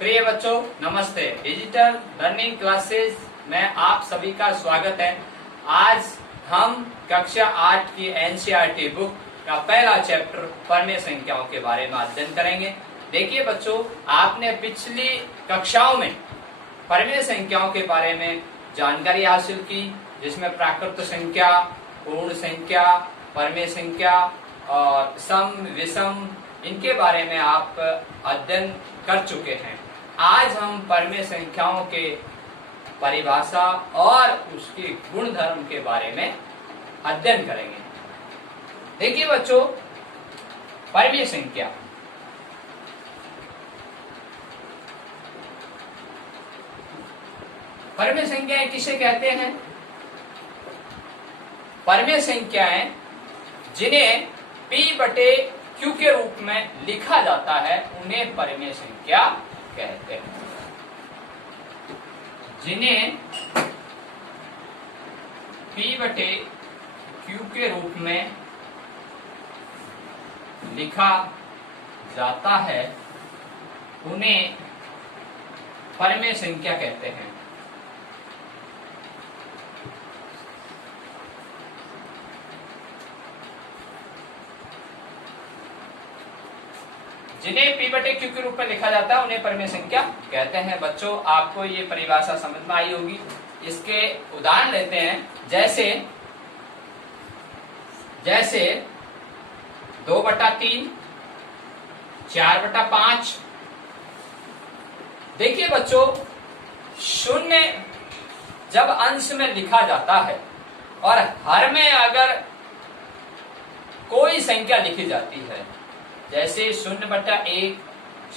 प्रिय बच्चों नमस्ते। डिजिटल लर्निंग क्लासेस में आप सभी का स्वागत है। आज हम कक्षा 8 की एनसीईआरटी बुक का पहला चैप्टर परमेय संख्याओं के बारे में अध्ययन करेंगे। देखिए बच्चों, आपने पिछली कक्षाओं में परमेय संख्याओं के बारे में जानकारी हासिल की, जिसमें प्राकृत संख्या, पूर्ण संख्या, परमेय संख्या और सम विषम, इनके बारे में आप अध्ययन कर चुके हैं। आज हम परमेय संख्याओं के परिभाषा और उसके गुण धर्म के बारे में अध्ययन करेंगे। देखिए बच्चों, परमेय संख्या परमेय संख्याएं किसे कहते हैं? परमेय संख्याएं जिन्हें P/Q के रूप में लिखा जाता है उन्हें परमेय संख्या कहते हैं। जिन्हें P/Q के रूप में लिखा जाता है उन्हें परमेय संख्या कहते हैं। जिन्हें P/Q के रूप में लिखा जाता है उन्हें परमेय संख्या कहते हैं। बच्चों, आपको ये परिभाषा समझ में आई होगी। इसके उदाहरण लेते हैं। जैसे 2/3, 4/5। देखिए बच्चों, शून्य जब अंश में लिखा जाता है और हर में अगर कोई संख्या लिखी जाती है, जैसे 0/1,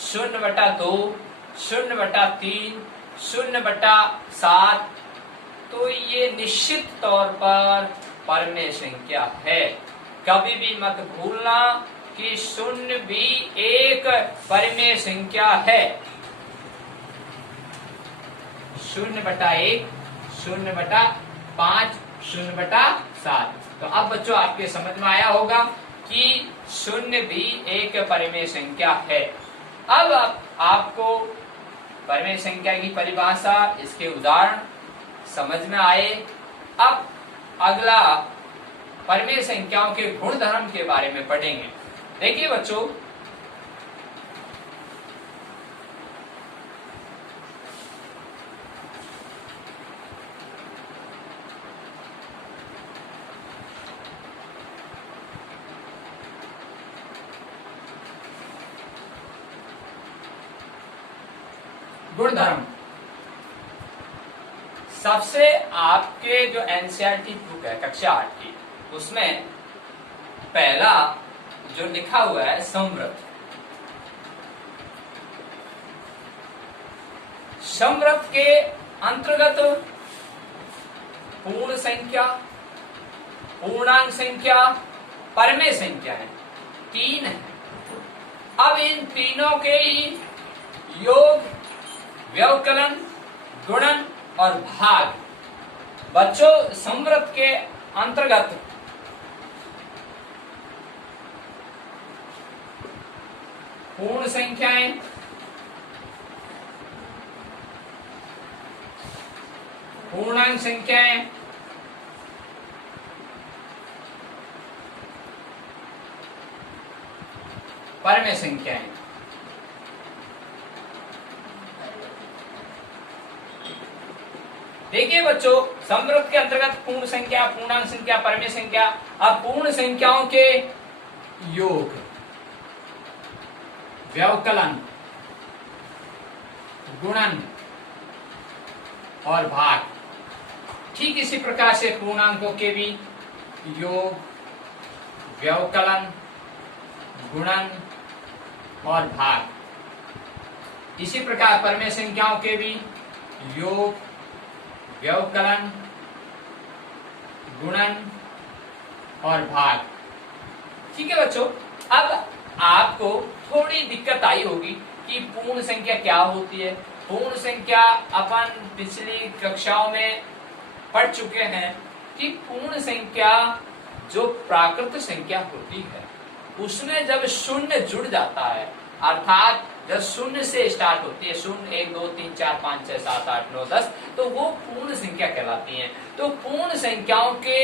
0/2, 0/3, 0/7, तो ये निश्चित तौर पर परमेय संख्या है। कभी भी मत भूलना कि शून्य भी एक परमेय संख्या है। 0/1, 0/5, 0/7। तो अब बच्चों आपके समझ में आया होगा कि शून्य भी एक परमेय संख्या है। अब आपको परमेय संख्या की परिभाषा, इसके उदाहरण समझ में आए। अब अगला परमेय संख्याओं के गुण धर्म के बारे में पढ़ेंगे। देखिए बच्चों, गुण धर्म सबसे आपके जो एनसीईआरटी बुक है कक्षा 8 की, उसमें पहला जो लिखा हुआ है समवृत्त। समवृत्त के अंतर्गत पूर्ण संख्या, पूर्णांक संख्या, परमेय संख्या है, 3 है। अब इन तीनों के ही योग, व्यवकलन, गुणन और भाग। बच्चों, समवृत्त के अंतर्गत पूर्ण संख्याएं, पूर्णांक संख्याएं, परमेय संख्याएं। देखिए बच्चों, समवृत्त के अंतर्गत पूर्ण संख्या, पूर्णांक संख्या, परमेय संख्या। अब पूर्ण संख्याओं के योग, व्यवकलन, गुणन और भाग। ठीक इसी प्रकार से पूर्णांकों के भी योग, व्यवकलन, गुणन और भाग। इसी प्रकार परमेय संख्याओं के भी योग, व्यवकलन, गुणन और भाग। ठीक है बच्चों, अब आपको थोड़ी दिक्कत आई होगी कि पूर्ण संख्या क्या होती है। पूर्ण संख्या अपन पिछली कक्षाओं में पढ़ चुके हैं कि पूर्ण संख्या जो प्राकृत संख्या होती है उसमें जब शून्य जुड़ जाता है, अर्थात जब शून्य से स्टार्ट होती है, शून्य 1 2 3 4 5 6 7 8 9 10, तो वो पूर्ण संख्या कहलाती हैं। तो पूर्ण संख्याओं के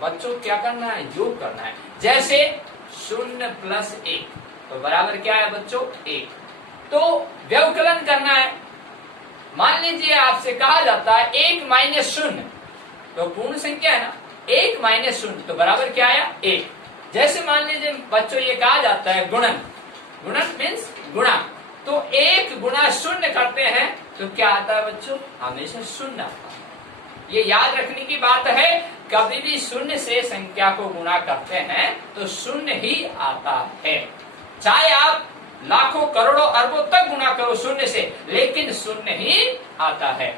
बच्चों क्या करना है, योग करना है। जैसे 0 प्लस 1 तो बराबर क्या है बच्चों, 1। तो व्यवकलन करना है। मान लीजिए आपसे कहा जाता है 1 माइनस 0, तो पूर्ण संख्या है ना, 1 माइनस 0 तो बराबर क्या आया, 1। जैसे मान लीजिए बच्चों ये कहा जाता है गुणन, गुणन मीन्स गुणा, तो 1 गुणा 0 करते हैं तो क्या आता है बच्चों, हमेशा 0 आता है। ये याद रखने की बात है, कभी भी 0 से संख्या को गुणा करते हैं तो 0 ही आता है। चाहे आप लाखों करोड़ों अरबों तक गुणा करो 0 से, लेकिन 0 ही आता है।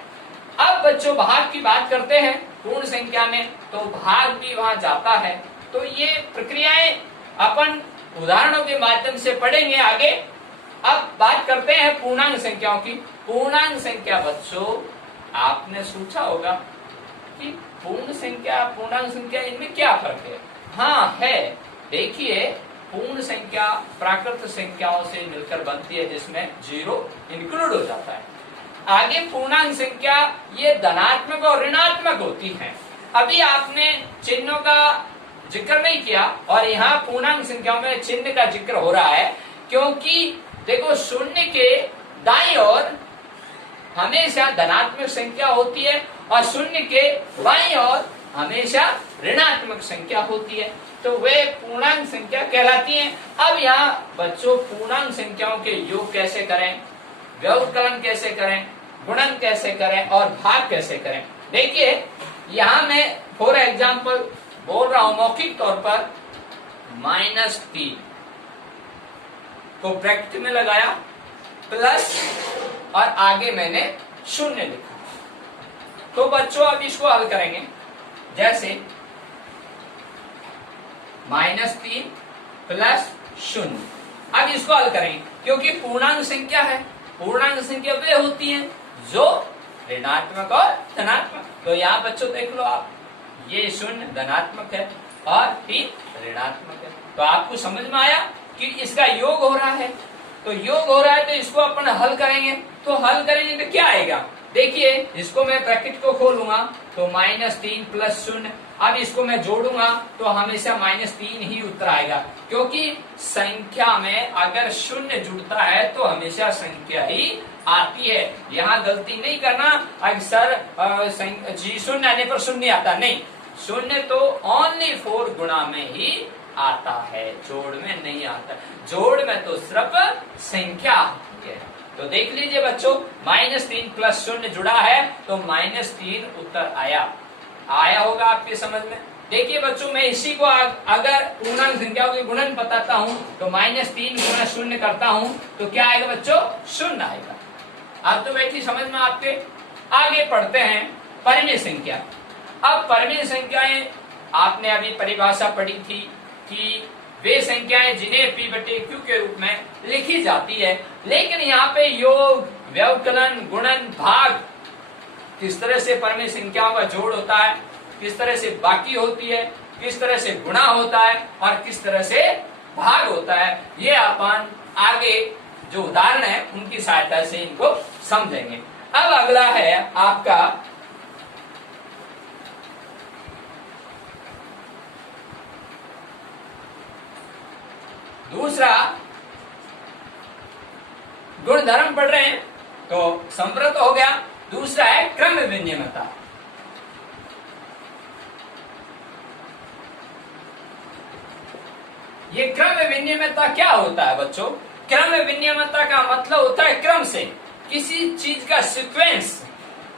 अब बच्चों भाग की बात करते हैं पूर्ण संख्या में, तो भाग भी वहां जाता है। तो ये प्रक्रियाएं अपन उदाहरणों के माध्यम से पढ़ेंगे आगे। अब बात करते हैं पूर्णांक संख्याओं की। पूर्णांक संख्या बच्चों आपने सोचा होगा कि पूर्ण संख्या पूर्णांक संख्या इनमें क्या फर्क है। हाँ है, देखिए पूर्ण संख्या प्राकृत संख्याओं से मिलकर बनती है जिसमें 0 इंक्लूड हो जाता है। आगे पूर्णांक संख्या ये धनात्मक और ऋणात्मक होती हैं। अभी आपने चिन्हों का जिक्र नहीं किया और यहाँ पूर्णांक संख्याओं में चिन्ह का जिक्र हो रहा है, क्योंकि देखो 0 के दाईं ओर हमेशा धनात्मक संख्या होती है और 0 के बाईं ओर हमेशा ऋणात्मक संख्या होती है, तो वे पूर्णांक संख्या कहलाती हैं। अब यहाँ बच्चों पूर्णांक संख्याओं के योग कैसे करें, व्यवकलन कैसे करें, गुणन कैसे करें और भाग कैसे करें। देखिए यहाँ मैं फॉर एग्जाम्पल बोल रहा हूं मौखिक तौर पर, -3 को ब्रैकेट में लगाया, प्लस और आगे मैंने 0 लिखा। तो बच्चों अब इसको हल करेंगे। जैसे -3 प्लस 0, अब इसको हल करेंगे क्योंकि पूर्णांक संख्या है। पूर्णांक संख्या वे होती हैं जो ऋणात्मक और धनात्मक। तो यहाँ बच्चों देख लो आप, ये 0 धनात्मक है और 3 ऋणात्मक है। तो आपको समझ में आया कि इसका योग हो रहा है। तो योग हो रहा है तो इसको अपन हल करेंगे। तो हल करेंगे तो क्या आएगा, देखिए इसको मैं ब्रैकेट को खोलूंगा तो -3 प्लस 0। अब इसको मैं जोड़ूंगा तो हमेशा -3 ही उत्तर आएगा, क्योंकि संख्या में अगर 0 जुड़ता है तो हमेशा संख्या ही आती है। यहाँ गलती नहीं करना, अक्सर 0 आने पर 0 आता, नहीं, 0 तो ओनली 4 गुणा में ही आता है, जोड़ में नहीं आता। जोड़ में तो सिर्फ संख्या आती है। तो देख लीजिए बच्चों, -3 प्लस 0 जुड़ा है तो -3 उत्तर आया होगा आपके समझ में। देखिए बच्चों, मैं इसी को अगर पूर्णांक संख्याओं के गुणन बताता हूं तो -3 गुणा 0 करता हूं तो क्या आएगा बच्चों, 0 आएगा। अब तो बैठी समझ में आपके। आगे पढ़ते हैं परिमेय संख्या। अब परिमेय संख्याएं आपने अभी परिभाषा पढ़ी थी कि वे संख्याएं जिन्हें P/Q के रूप में लिखी जाती है। लेकिन यहाँ पे योग, व्यवकलन, गुणन, भाग, किस तरह से परिमेय संख्याओं का जोड़ होता है, किस तरह से बाकी होती है, किस तरह से गुणा होता है और किस तरह से भाग होता है, ये अपन आगे जो उदाहरण है उनकी सहायता से इनको समझेंगे। अब अगला है आपका दूसरा गुणधर्म पढ़ रहे हैं तो संवृत हो गया। दूसरा है क्रम विनियमता। ये क्रम विनियमता क्या होता है बच्चों? क्रम विनियमता का मतलब होता है क्रम से, किसी चीज का सीक्वेंस।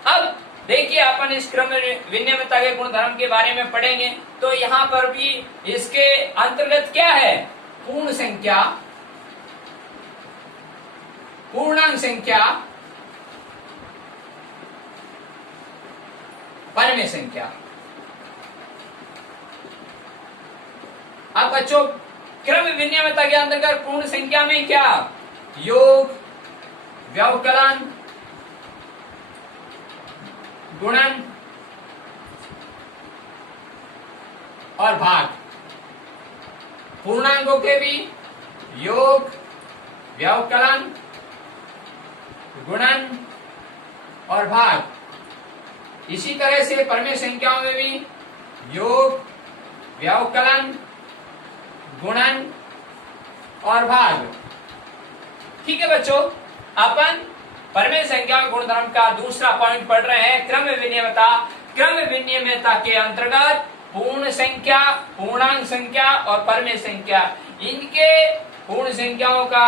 अब देखिए अपन इस क्रम विनियमता के गुणधर्म के बारे में पढ़ेंगे तो यहाँ पर भी इसके अंतर्गत क्या है, पूर्ण संख्या, पूर्णांक संख्या, परिमेय संख्या। अब बच्चों क्रम विनियमता के अंतर्गत पूर्ण संख्या में क्या, योग, व्यवकलन, गुणन और भाग। पूर्णांकों के भी योग, व्यवकलन, गुणन और भाग। इसी तरह से परमेय संख्याओं में भी योग, व्यवकलन, गुणन और भाग। ठीक है बच्चों, अपन परमेय संख्या गुणधर्म का दूसरा पॉइंट पढ़ रहे हैं, क्रम विनियमता। क्रम विनियमता के अंतर्गत पूर्ण संख्या, पूर्णांक संख्या और परमेय संख्या, इनके पूर्ण संख्याओं का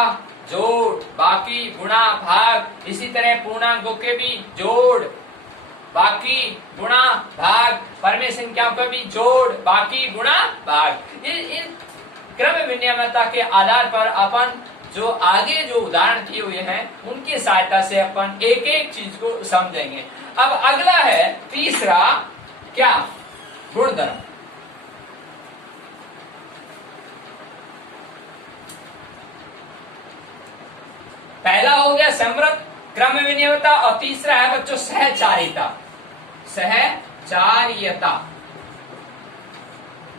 जोड़, बाकी गुणा भाग। इसी तरह पूर्णांकों के भी जोड़, बाकी गुणा भाग। परमेय संख्याओं का भी जोड़, बाकी गुणा भाग। इन क्रम विनियमता के आधार पर अपन जो आगे जो उदाहरण किए हुए हैं उनकी सहायता से अपन एक एक चीज को समझेंगे। अब अगला है तीसरा, क्या? गुणधर्म। पहला हो गया समृद्ध क्रम विनियमता और तीसरा है बच्चों सहचारिता। सहचार्यता।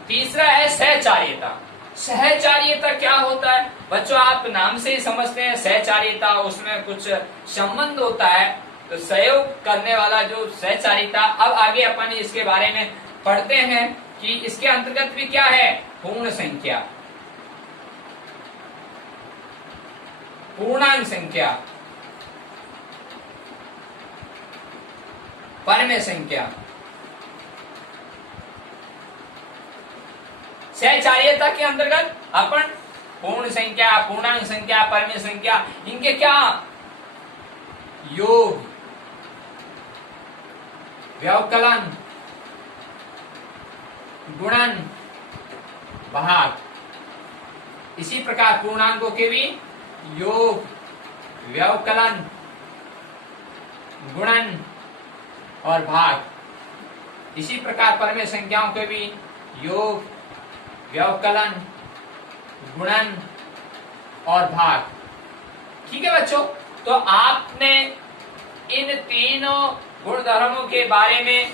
तीसरा है सहचार्यता। सहचार्यता क्या होता है बच्चों? आप नाम से ही समझते हैं सहचार्यता, उसमें कुछ संबंध होता है, तो सहयोग करने वाला जो सहचारिता। अब आगे अपन इसके बारे में पढ़ते हैं कि इसके अंतर्गत भी क्या है? पूर्ण संख्या, पूर्णांक संख्या, परमेय संख्या। सहचार्यता के अंतर्गत अपन पूर्ण संख्या, पूर्णांक संख्या, परमेय संख्या, इनके क्या? योग, व्यवकलन, गुणन, भाग। इसी प्रकार पूर्णांकों के भी योग, व्यवकलन, गुणन और भाग। इसी प्रकार परमेय संख्याओं के भी योग, व्यवकलन, गुणन और भाग। ठीक है बच्चों, तो आपने इन तीनों गुणधर्मों के बारे में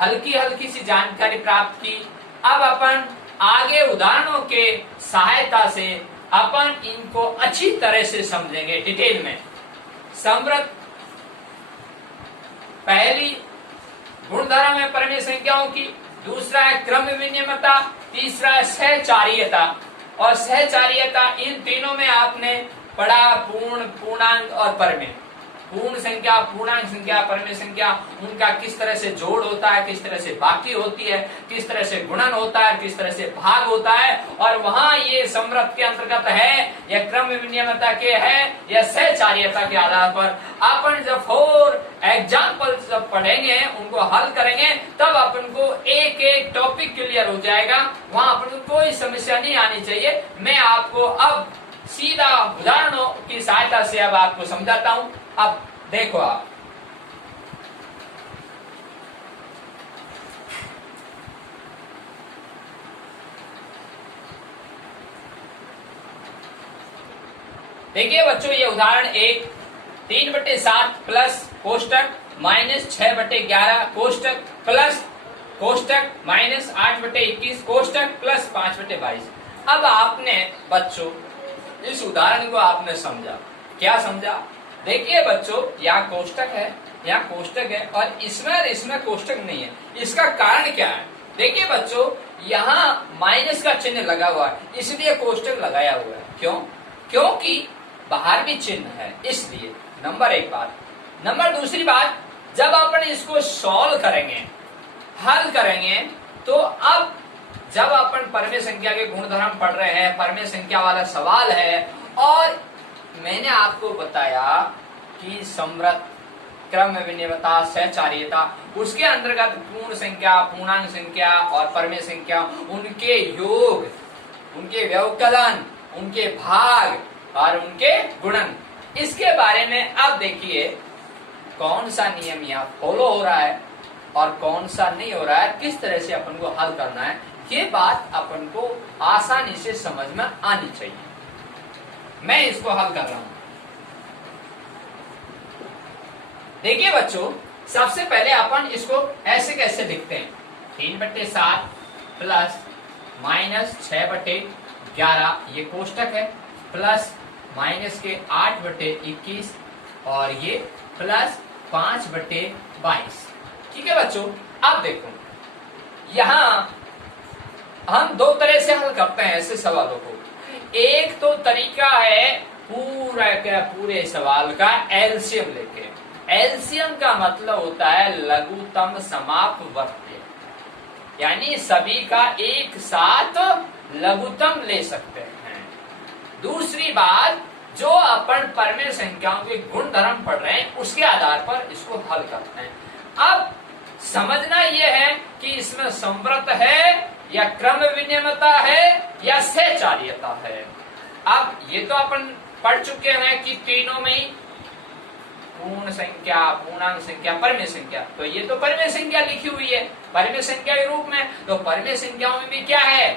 हल्की हल्की सी जानकारी प्राप्त की। अब अपन आगे उदाहरणों के सहायता से अपन इनको अच्छी तरह से समझेंगे डिटेल में। समृद्ध पहली गुणधर्म है परमेय संख्याओं की, दूसरा है क्रम विनियमता, तीसरा है सहचार्यता। और सहचार्यता इन तीनों में आपने पढ़ा पूर्ण, पूर्णांक और परमेय। पूर्ण संख्या, पूर्णांक संख्या, परमेय संख्या, उनका किस तरह से जोड़ होता है, किस तरह से बाकी होती है, किस तरह से गुणन होता है, किस तरह से भाग होता है। और वहां ये समृद्ध के अंतर्गत है या क्रम विनियमता के है या सहचार्यता के आधार पर अपन जब 4 एग्जाम्पल जब पढ़ेंगे, उनको हल करेंगे, तब अपन को एक एक टॉपिक क्लियर हो जाएगा। वहां अपन को कोई समस्या नहीं आनी चाहिए। मैं आपको अब सीधा उदाहरणों की सहायता से अब आपको समझाता हूं। अब देखो आप, देखिए बच्चों, ये उदाहरण 1, 3/7 प्लस कोष्टक माइनस 6/11 कोष्टक प्लस कोष्टक माइनस 8/21 कोष्टक प्लस 5/22। अब आपने बच्चों इस उदाहरण को आपने समझा। क्या समझा? देखिए बच्चों, यहाँ कोष्टक है, यहाँ कोष्टक है और इसमें कोष्टक नहीं है। इसका कारण क्या है? देखिए बच्चों, यहाँ माइनस का चिन्ह लगा हुआ है, इसलिए कोष्टक लगाया हुआ है। क्यों? क्योंकि बाहर भी चिन्ह है, इसलिए। नंबर 1 बात। नंबर दूसरी बात, जब अपन इसको सॉल्व करेंगे, हल करेंगे, तो अब जब अपन परमेय संख्या के गुणधर्म पढ़ रहे हैं, परमेय संख्या वाला सवाल है, और मैंने आपको बताया कि समृद्ध, क्रम विनियमता, सहचार्यता, उसके अंतर्गत पूर्ण संख्या, पूर्णांक संख्या और परमेय संख्या, उनके योग, उनके व्यवकलन, उनके भाग और उनके गुणन, इसके बारे में अब देखिए कौन सा नियम यहाँ फॉलो हो रहा है और कौन सा नहीं हो रहा है, किस तरह से अपन को हल करना है, ये बात अपन को आसानी से समझ में आनी चाहिए। मैं इसको हल कर रहा हूं। देखिए बच्चों, सबसे पहले अपन इसको ऐसे कैसे लिखते हैं? 3/7 प्लस माइनस 6/11, ये कोष्टक है, प्लस माइनस के 8/21 और ये प्लस 5/22। ठीक है बच्चों, अब देखो यहां हम दो तरह से हल करते हैं ऐसे सवालों को। एक तो तरीका है पूरे सवाल का एलसीएम लेके। एलसीएम का मतलब होता है लघुत्तम समापवर्ती, यानी सभी का एक साथ लघुत्तम ले सकते हैं। दूसरी बात, जो अपन परमेय संख्याओं के गुणधर्म पढ़ रहे हैं उसके आधार पर इसको हल करते हैं। अब समझना यह है कि इसमें संवृत है या क्रम विनियमता है या सहचार्यता है। अब ये तो अपन पढ़ चुके हैं कि तीनों में ही पूर्ण संख्या, पूर्णांक संख्या, परमेय संख्या, तो ये तो परमेय संख्या लिखी हुई है परमेय संख्या के रूप में। तो परमेय संख्याओं में भी क्या है,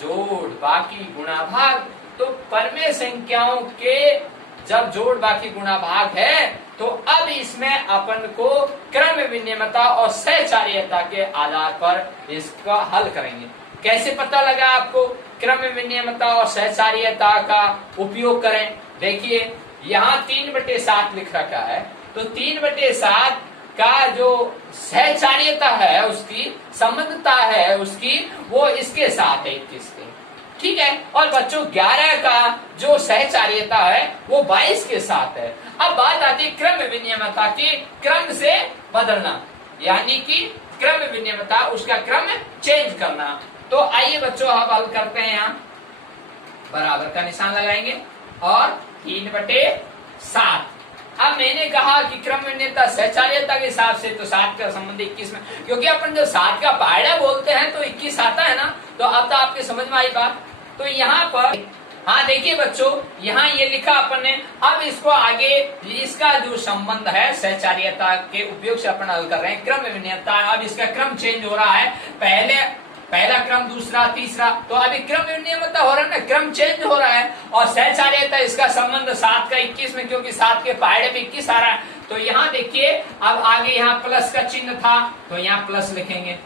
जोड़ बाकी गुणा भाग। तो परमेय संख्याओं के जब जोड़ बाकी गुणा भाग है तो अब इसमें अपन को क्रम विनियमता और सहचार्यता के आधार पर इसका हल करेंगे। कैसे पता लगा आपको क्रम विनियमता और सहचार्यता का उपयोग करें? देखिए यहाँ 3/7 लिख रखा है, तो 3/7 का जो सहचार्यता है, उसकी संबंधता है उसकी, वो इसके साथ है 21 के। ठीक है, और बच्चों 11 का जो सहचार्यता है वो 22 के साथ है। अब बात आती है क्रम विनियमता की, क्रम से बदलना, यानी कि क्रम विनियमता उसका क्रम चेंज करना। तो आइए बच्चों अब हल करते हैं। यहाँ बराबर का निशान लगाएंगे और 3/7। अब मैंने कहा कि क्रम विनियमता सहचार्यता के हिसाब से तो 7 का संबंध 21 में, क्योंकि अपन जब 7 का पहाड़ा बोलते हैं तो 21 आता है ना। तो अब तो आपके समझ में आई बात। तो यहाँ पर हाँ देखिए बच्चों, यहाँ ये लिखा अपन ने। अब इसको आगे इसका जो संबंध है सहचार्यता के उपयोग से अपन हल कर रहे हैं क्रम विनियमता। अब इसका क्रम चेंज हो रहा है, पहला क्रम, दूसरा, तीसरा, तो अभी क्रम विनियमता हो रहा है ना, क्रम चेंज हो रहा है। और सहचार्यता इसका संबंध 7 का 21 में, क्योंकि 7 के पहाड़े पे 21 आ रहा है। तो यहाँ देखिए अब आगे यहाँ प्लस का चिन्ह था तो यहाँ प्लस लिखेंगे,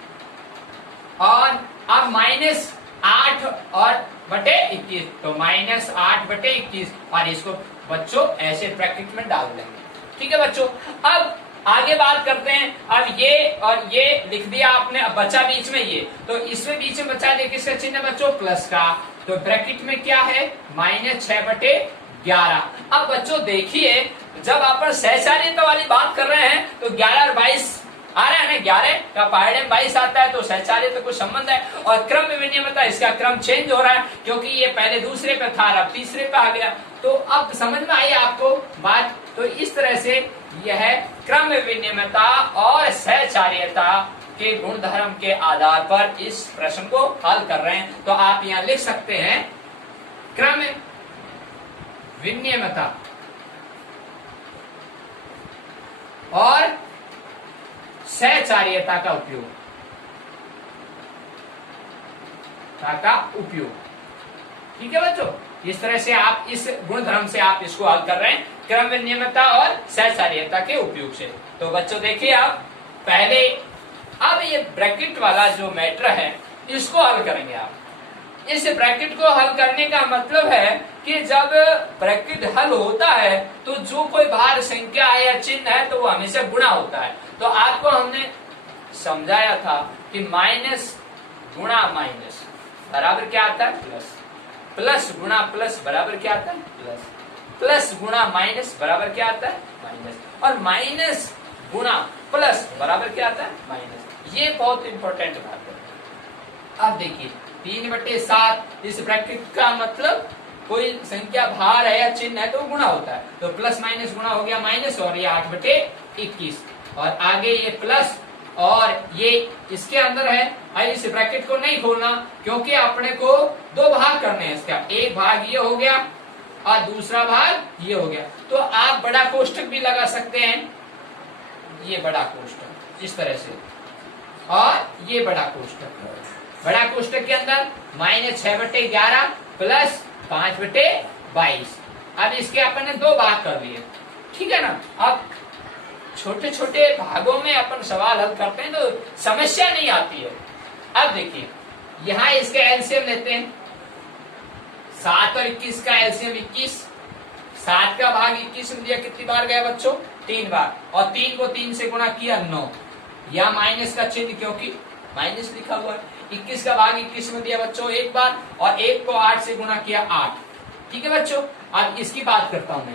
और अब -8 और बटे 21, तो -8/21, और इसको बच्चों ऐसे ब्रैकेट में डाल देंगे। ठीक है बच्चों, अब आगे बात करते हैं। अब ये और ये लिख दिया आपने, अब बचा बीच में ये, तो इसमें बीच में बचा दिया किसका चिन्ह बच्चों, प्लस का। तो ब्रैकेट में क्या है, -6/11। अब बच्चों देखिए जब अपन सहचार्यता वाली बात कर रहे हैं तो 11 और 22 आ रहा है ना, 11 का पहाड़े में 22 आता है, तो सहचार्यता कुछ संबंध है। और क्रम विनियमता इसका क्रम चेंज हो रहा है, क्योंकि ये पहले दूसरे पे था अब तीसरे पे आ गया। तो अब समझ में आई आपको बात। तो इस तरह से यह क्रम विनियमता और सहचार्यता के गुणधर्म के आधार पर इस प्रश्न को हल कर रहे हैं। तो आप यहाँ लिख सकते हैं क्रम विनियमता और सहचार्यता का उपयोग। ठीक है बच्चों, इस तरह से आप इस गुणधर्म से आप इसको हल कर रहे हैं क्रम विनियमता और सहचार्यता के उपयोग से। तो बच्चों देखिए आप पहले अब ये ब्रैकेट वाला जो मैटर है इसको हल करेंगे आप। इस ब्रैकेट को हल करने का मतलब है कि जब ब्रैकेट हल होता है तो जो कोई बाहर संख्या है या चिन्ह है तो वो हमेशा गुणा होता है। तो आपको हमने समझाया था कि माइनस गुणा माइनस बराबर क्या आता है, प्लस, प्लस गुणा प्लस बराबर क्या आता है, प्लस, प्लस गुणा माइनस बराबर क्या आता है, माइनस, और माइनस गुणा प्लस बराबर क्या आता है, माइनस। ये बहुत इंपॉर्टेंट बात है। अब देखिए 3/7 इस ब्रैकेट का मतलब कोई संख्या भार है या चिन्ह है तो गुणा होता है। तो प्लस माइनस गुणा हो गया माइनस, और ये 8/21, और आगे ये प्लस, और ये इसके अंदर है। अब इस ब्रैकेट को नहीं खोलना क्योंकि अपने को दो भाग करने हैं इसका, एक भाग ये हो गया और दूसरा भाग ये हो गया। तो आप बड़ा कोष्टक भी लगा सकते हैं, ये बड़ा कोष्टक इस तरह से, और ये बड़ा कोष्टक। बड़ा कोष्टक के अंदर -6/11 प्लस 5/22। अब इसके अपन ने दो भाग कर लिए, ठीक है ना। अब छोटे छोटे भागों में अपन सवाल हल करते हैं तो समस्या नहीं आती है। अब देखिए यहाँ इसका एलसीएम लेते हैं, 7 और 21 का एलसीएम 21, 7 का भाग 21 में दिया, कितनी बार गया बच्चों? 3 बार। और 3 को 3 से गुणा किया 9, या माइनस का चिन्ह क्योंकि माइनस लिखा हुआ है। 21 का भाग 21 में दिया बच्चों 1 बार, और 1 को 8 से गुणा किया 8। ठीक है बच्चों, अब इसकी बात करता हूं मैं।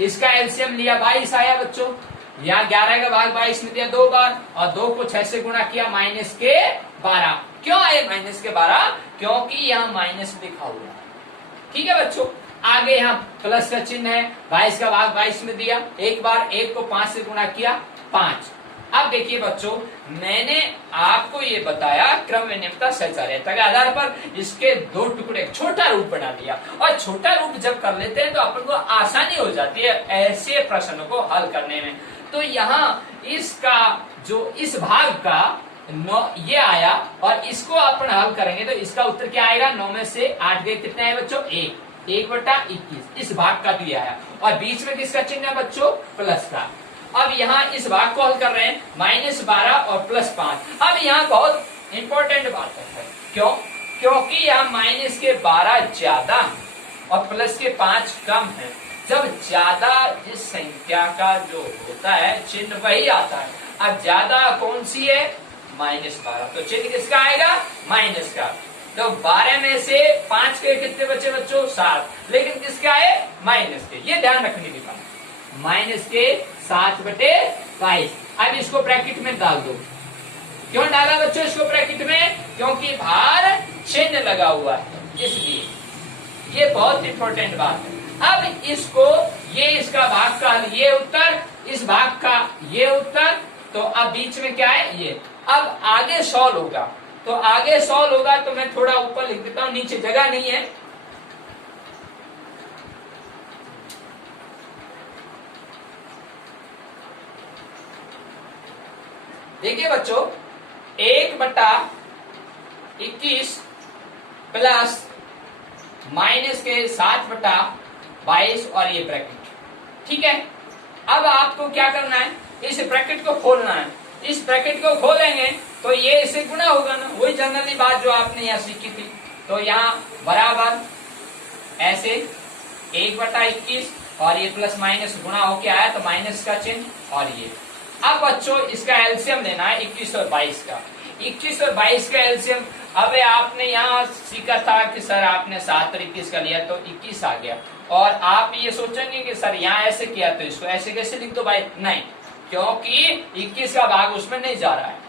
इसका एलसीएम लिया 22 आया बच्चों, यहाँ 11 का भाग 22 में दिया 2 बार, और 2 को 6 से गुणा किया माइनस के 12। क्यों आए माइनस के 12? क्योंकि यहाँ माइनस लिखा हुआ है। ठीक है बच्चों, आगे यहाँ प्लस का चिन्ह है। 22 का भाग 22 में दिया 1 बार, 1 को 5 से गुणा किया 5। अब देखिए बच्चों, मैंने आपको ये बताया क्रम विनिमयता सहचार्यता के आधार पर इसके 2 टुकड़े छोटा रूप बना दिया, और छोटा रूप जब कर लेते हैं तो अपन को आसानी हो जाती है ऐसे प्रश्नों को हल करने में। तो यहाँ इसका जो इस भाग का 9 ये आया, और इसको अपन हल करेंगे तो इसका उत्तर क्या आएगा? 9 में से 8 गए, कितने आए बच्चों? 1/21। इस भाग का भी आया, और बीच में किसका चिन्ह है बच्चों? प्लस का। अब यहाँ इस भाग को हल कर रहे हैं, -12 और +5। अब यहाँ बहुत इंपॉर्टेंट बात है, क्यों? क्योंकि यहाँ माइनस के 12 ज्यादा और प्लस के 5 कम है। जब ज्यादा जिस संख्या का जो होता है चिन्ह वही आता है। अब ज्यादा कौन सी है? -12, तो चिन्ह किसका आएगा? माइनस का। तो 12 में से 5 के कितने बचे बच्चों? 7, लेकिन किसके आए? माइनस के। ये ध्यान रखने की बात, माइनस के 7/22। अब इसको ब्रैकेट में डाल दो। क्यों डाला बच्चों इसको ब्रैकेट में? क्योंकि भार चिन्ह लगा हुआ है, इसलिए। ये बहुत इंपॉर्टेंट बात है। अब इसको, ये इसका भाग का हल, ये उत्तर, इस भाग का ये उत्तर, तो अब बीच में क्या है? ये। अब आगे सॉल्व होगा, तो आगे सॉल्व होगा तो मैं थोड़ा ऊपर लिख देता हूं, नीचे जगह नहीं है। देखिए बच्चों, 1/21 प्लस माइनस के 7/22 और ये ब्रैकेट। ठीक है, अब आपको क्या करना है? इस ब्रैकेट को खोलना है। इस ब्रैकेट को खोलेंगे तो ये इसे गुना होगा ना, वही जनरली बात जो आपने यहाँ सीखी थी। तो यहाँ बराबर ऐसे 1/21 और ये प्लस माइनस गुणा होके आया तो माइनस का चिन्ह, और ये। अब बच्चों इसका एलसीएम लेना है 21 और 22 का। 21 और 22 का एलसीएम, अब आपने यहाँ सीखा था कि सर आपने 7 और 21 का लिया तो 21 आ गया, और आप ये सोचेंगे कि सर यहाँ ऐसे किया तो इसको ऐसे कैसे लिख दो भाई? नहीं, क्योंकि 21 का भाग उसमें नहीं जा रहा है।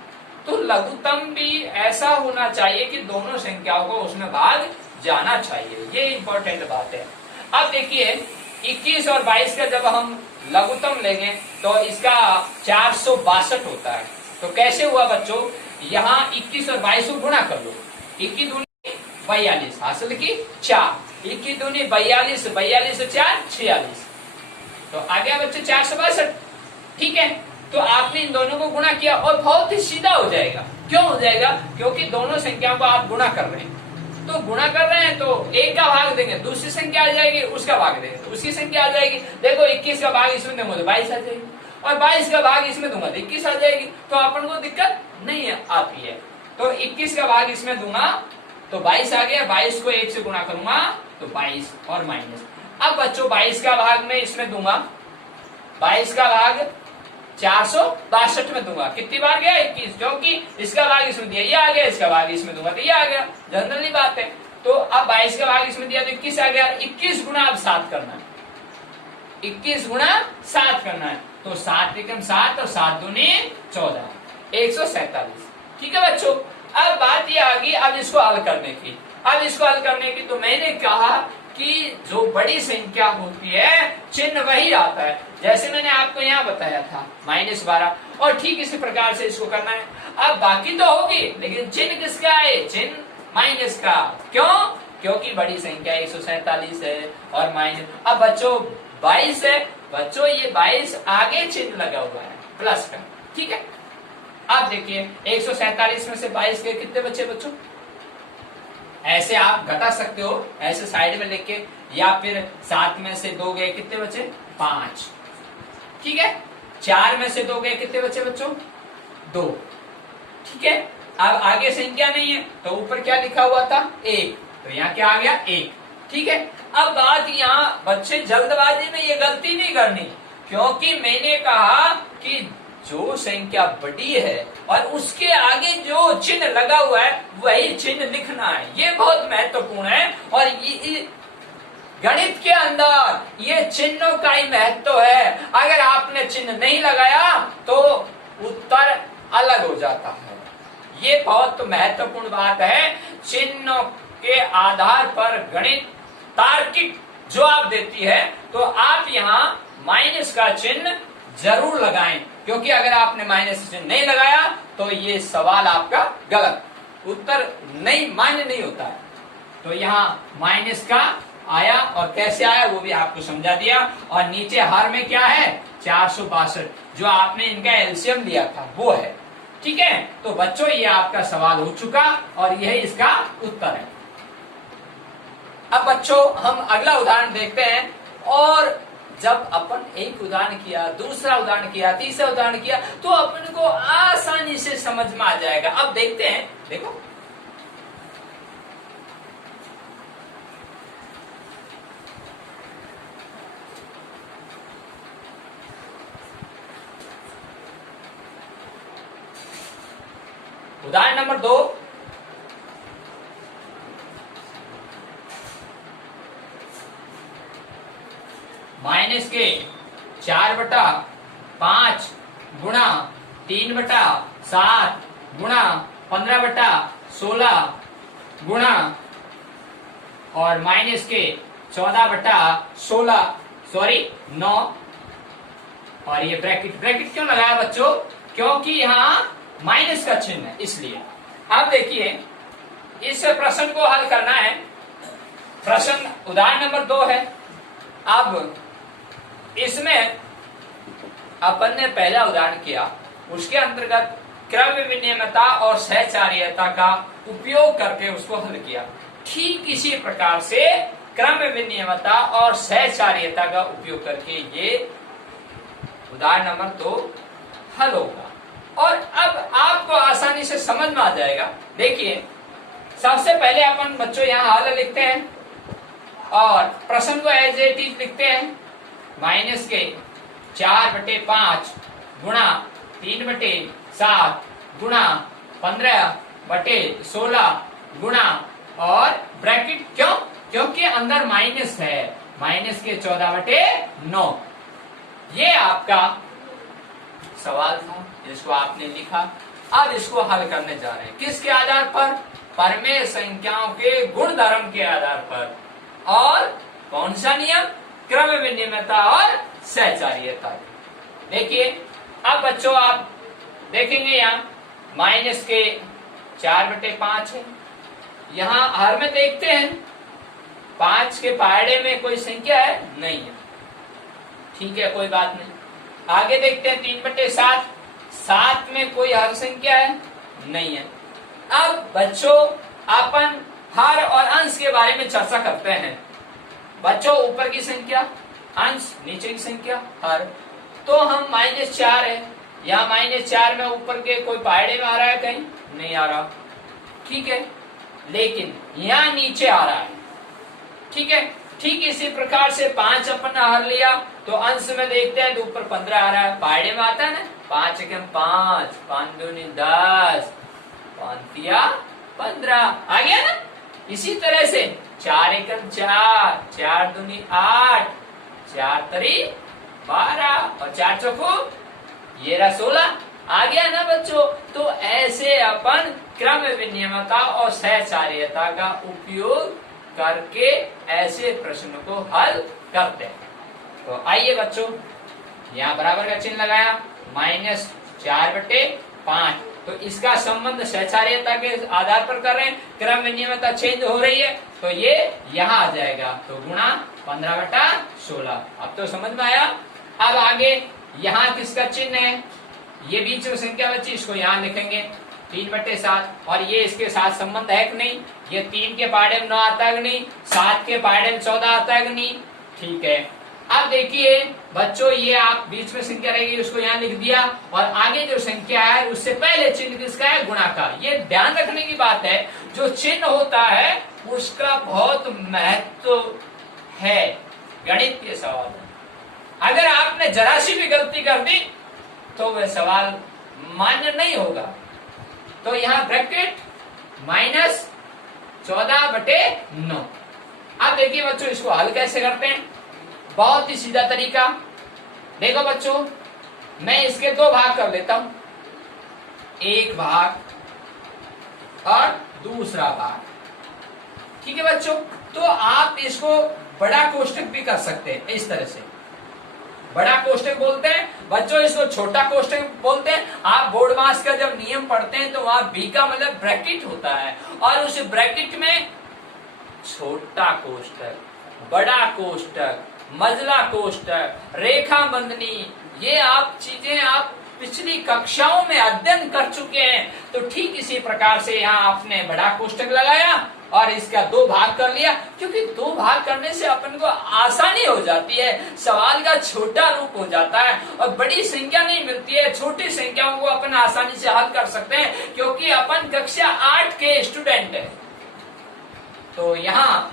तो लघुत्तम भी ऐसा होना चाहिए कि दोनों संख्याओं को उसमें भाग जाना चाहिए, ये इंपॉर्टेंट बात है। अब देखिए 21 और 22 का जब हम लघुत्तम लेंगे तो इसका 462 होता है। तो कैसे हुआ बच्चों? यहाँ 21 और 22 को गुणा कर लो, 21 दूनी 42 हासिल की 4, 21 दूनी 42, 42 से 4 46, तो आ गया बच्चों 462। ठीक है, तो आपने इन दोनों को गुणा किया और बहुत ही सीधा हो जाएगा। क्यों हो जाएगा? क्योंकि दोनों संख्याओं को आप गुणा कर रहे हैं, तो गुणा कर रहे हैं तो एक का भाग देंगे, दूसरी संख्या आ जाएगी, उसका भाग देंगे तो उसकी संख्या आ जाएगी। देखो 21 का भाग इसमें दूंगा तो 22 आ जाएगी, और 22 का भाग इसमें दूंगा तो 21 आ जाएगी। तो अपन को दिक्कत नहीं आती है। तो 21 का भाग इसमें दूंगा तो 22 आ गया, 22 को 1 से गुणा करूंगा तो 22 और माइनस। अब बच्चों 22 का भाग में इसमें दूंगा, 22 का भाग 462 में दूंगा, कितनी बार गया? 21, क्योंकि इसका भाग इसमें दिया, ये आ गया, इसका भाग इसमें दूंगा तो ये आ गया, जनरली बात है। तो अब 22 का भाग इसमें दिया तो 21 आ गया। 21 गुना अब 7 करना है, 21 गुना 7 करना है, तो 7 एकम 7 और 7 दूनी 14, 147। ठीक है बच्चों, अब बात ये आ गई अब इसको हल करने की। अब इसको हल करने की तो मैंने कहा कि जो बड़ी संख्या होती है चिन्ह वही आता है, जैसे मैंने आपको यहाँ बताया था -12, और ठीक इसी प्रकार से इसको करना है। अब बाकी तो होगी, लेकिन चिन्ह किसका है? चिन्ह माइनस का। क्यों? क्योंकि बड़ी संख्या 147 है और माइनस। अब बच्चों 22 है, बच्चों ये 22 आगे चिन्ह लगा हुआ है प्लस का। ठीक है, अब देखिए 147 में से 22 के कितने बचे बच्चों? ऐसे आप घटा सकते हो, ऐसे साइड में लिख के, या फिर 7 में से 2 गए, कितने बचे? 5। ठीक है, 4 में से 2 गए, कितने बचे बच्चों? 2। ठीक है, अब आगे संख्या नहीं है तो ऊपर क्या लिखा हुआ था? 1, तो यहाँ क्या आ गया? 1। ठीक है, अब बात यहाँ बच्चे जल्दबाजी में ये गलती नहीं करनी, क्योंकि मैंने कहा कि जो संख्या बड़ी है और उसके आगे जो चिन्ह लगा हुआ है वही चिन्ह लिखना है, ये बहुत महत्वपूर्ण है। और ये गणित के अंदर ये चिन्हों का ही महत्व है। अगर आपने चिन्ह नहीं लगाया तो उत्तर अलग हो जाता है। ये बहुत महत्वपूर्ण बात है। चिन्हों के आधार पर गणित तार्किक जवाब देती है, तो आप यहाँ माइनस का चिन्ह जरूर लगाएं, क्योंकि अगर आपने माइनस चिन्ह नहीं लगाया तो ये सवाल आपका गलत, उत्तर नहीं मान्य नहीं होता है। तो यहाँ माइनस का आया, और कैसे आया वो भी आपको समझा दिया। और नीचे हर में क्या है 462, जो आपने इनका एलसीएम लिया था वो है। ठीक है, तो बच्चों ये आपका सवाल हो चुका और यही इसका उत्तर है। अब बच्चों हम अगला उदाहरण देखते हैं। और जब अपन एक उदाहरण किया, दूसरा उदाहरण किया, तीसरा उदाहरण किया, तो अपन को आसानी से समझ में आ जाएगा। अब देखते हैं, देखो उदाहरण नंबर 2, माइनस के 4/5 गुणा 3/7 गुणा 15/16 गुणा और माइनस के 14/16 सॉरी 9। और ये ब्रैकेट ब्रैकेट क्यों लगाया बच्चों? क्योंकि यहाँ माइनस का चिन्ह है, इसलिए। अब देखिए इस प्रश्न को हल करना है। प्रश्न उदाहरण नंबर 2 है। अब इसमें अपन ने पहला उदाहरण किया, उसके अंतर्गत क्रम विनियमता और सहचार्यता का उपयोग करके उसको हल किया। ठीक इसी प्रकार से क्रम विनियमता और सहचार्यता का उपयोग करके ये उदाहरण नंबर 2 हल होगा। और अब आपको आसानी से समझ में आ जाएगा। देखिए सबसे पहले अपन बच्चों यहाँ हल लिखते हैं और प्रश्न को एज इट इज लिखते हैं। माइनस के 4/5 गुणा 3/7 गुणा 15/16 गुणा और ब्रैकेट क्यों? क्योंकि अंदर माइनस है, माइनस के 14/9। ये आपका सवाल था, इसको आपने लिखा। अब इसको हल करने जा रहे हैं किसके आधार पर? परमेय संख्याओं के गुणधर्म के आधार पर। और कौन सा नियम? क्रम विनियमता और सहचार्यता। देखिए अब बच्चों आप देखेंगे यहाँ माइनस के 4/5 है। यहाँ हर में देखते हैं 5 के पहाड़े में कोई संख्या है? नहीं है। ठीक है, कोई बात नहीं। आगे देखते हैं 3/7, 7 में कोई हर संख्या है? नहीं है। अब बच्चों अपन हर और अंश के बारे में चर्चा करते हैं। बच्चों ऊपर की संख्या अंश, नीचे की संख्या हर। तो हम -4 है, यहाँ -4 में ऊपर के कोई पहाड़े में आ रहा है? कहीं नहीं आ रहा। ठीक है, लेकिन यहाँ नीचे आ रहा है। ठीक है, ठीक इसी प्रकार से 5 अपन हर लिया तो अंश में देखते हैं तो ऊपर 15 आ रहा है, पहाड़े में आता है ना। 5 एकम 5, 5 दूनी 10, 5 तिया 15 आ गया ना। इसी तरह से 4 एकम 4, 4 दूनी 8, 4 तरी 12 और 4 चौको ये रहा 16 आ गया ना बच्चों। तो ऐसे अपन क्रम विनियमता और सहचार्यता का उपयोग करके ऐसे प्रश्न को हल करते हैं। तो आइए बच्चों यहाँ बराबर का चिन्ह लगाया, -4/5। तो इसका संबंध सहचार्यता के आधार पर कर रहे हैं। क्रम विनियमता चेंज हो रही है तो ये यहाँ आ जाएगा, तो गुणा 15/16। अब तो समझ में आया। अब आगे यहाँ किसका चिन्ह है? ये बीच में संख्या बची, इसको यहाँ लिखेंगे 3/7। और ये इसके साथ संबंध है कि नहीं? ये 3 के पहाड़े में 9 आता है कि नहीं? 7 के पहाड़े में 14 आता है कि नहीं? ठीक है। अब देखिए बच्चों ये आप बीच में संख्या रहेगी उसको यहाँ लिख दिया और आगे जो संख्या है उससे पहले चिन्ह किसका है? गुणा का। ये ध्यान रखने की बात है, जो चिन्ह होता है उसका बहुत महत्व है, गणितीय सवाल है। अगर आपने जरा सी भी गलती कर दी तो वह सवाल मान्य नहीं होगा। तो यहां ब्रैकेट -14/9। अब देखिए बच्चों, इसको हल कैसे करते हैं, बहुत ही सीधा तरीका। देखो बच्चों, मैं इसके दो भाग कर लेता हूं, एक भाग और दूसरा भाग। ठीक है बच्चों, तो आप इसको बड़ा कोष्टक भी कर सकते हैं, इस तरह से बड़ा कोष्टक बोलते हैं बच्चों, इसको छोटा कोष्टक बोलते हैं। आप बोर्ड मास का जब नियम पढ़ते हैं तो वहां बी का मतलब ब्रैकेट होता है, और उस ब्रैकेट में छोटा कोष्टक, बड़ा कोष्टक, मजला कोष्टक, रेखा बंधनी, ये आप चीजें आप पिछली कक्षाओं में अध्ययन कर चुके हैं। तो ठीक इसी प्रकार से यहाँ आपने बड़ा कोष्टक लगाया और इसका दो भाग कर लिया, क्योंकि दो भाग करने से अपन को आसानी हो जाती है, सवाल का छोटा रूप हो जाता है और बड़ी संख्या नहीं मिलती है। छोटी संख्याओं को अपन आसानी से हल कर सकते हैं, क्योंकि अपन कक्षा 8 के स्टूडेंट है। तो यहाँ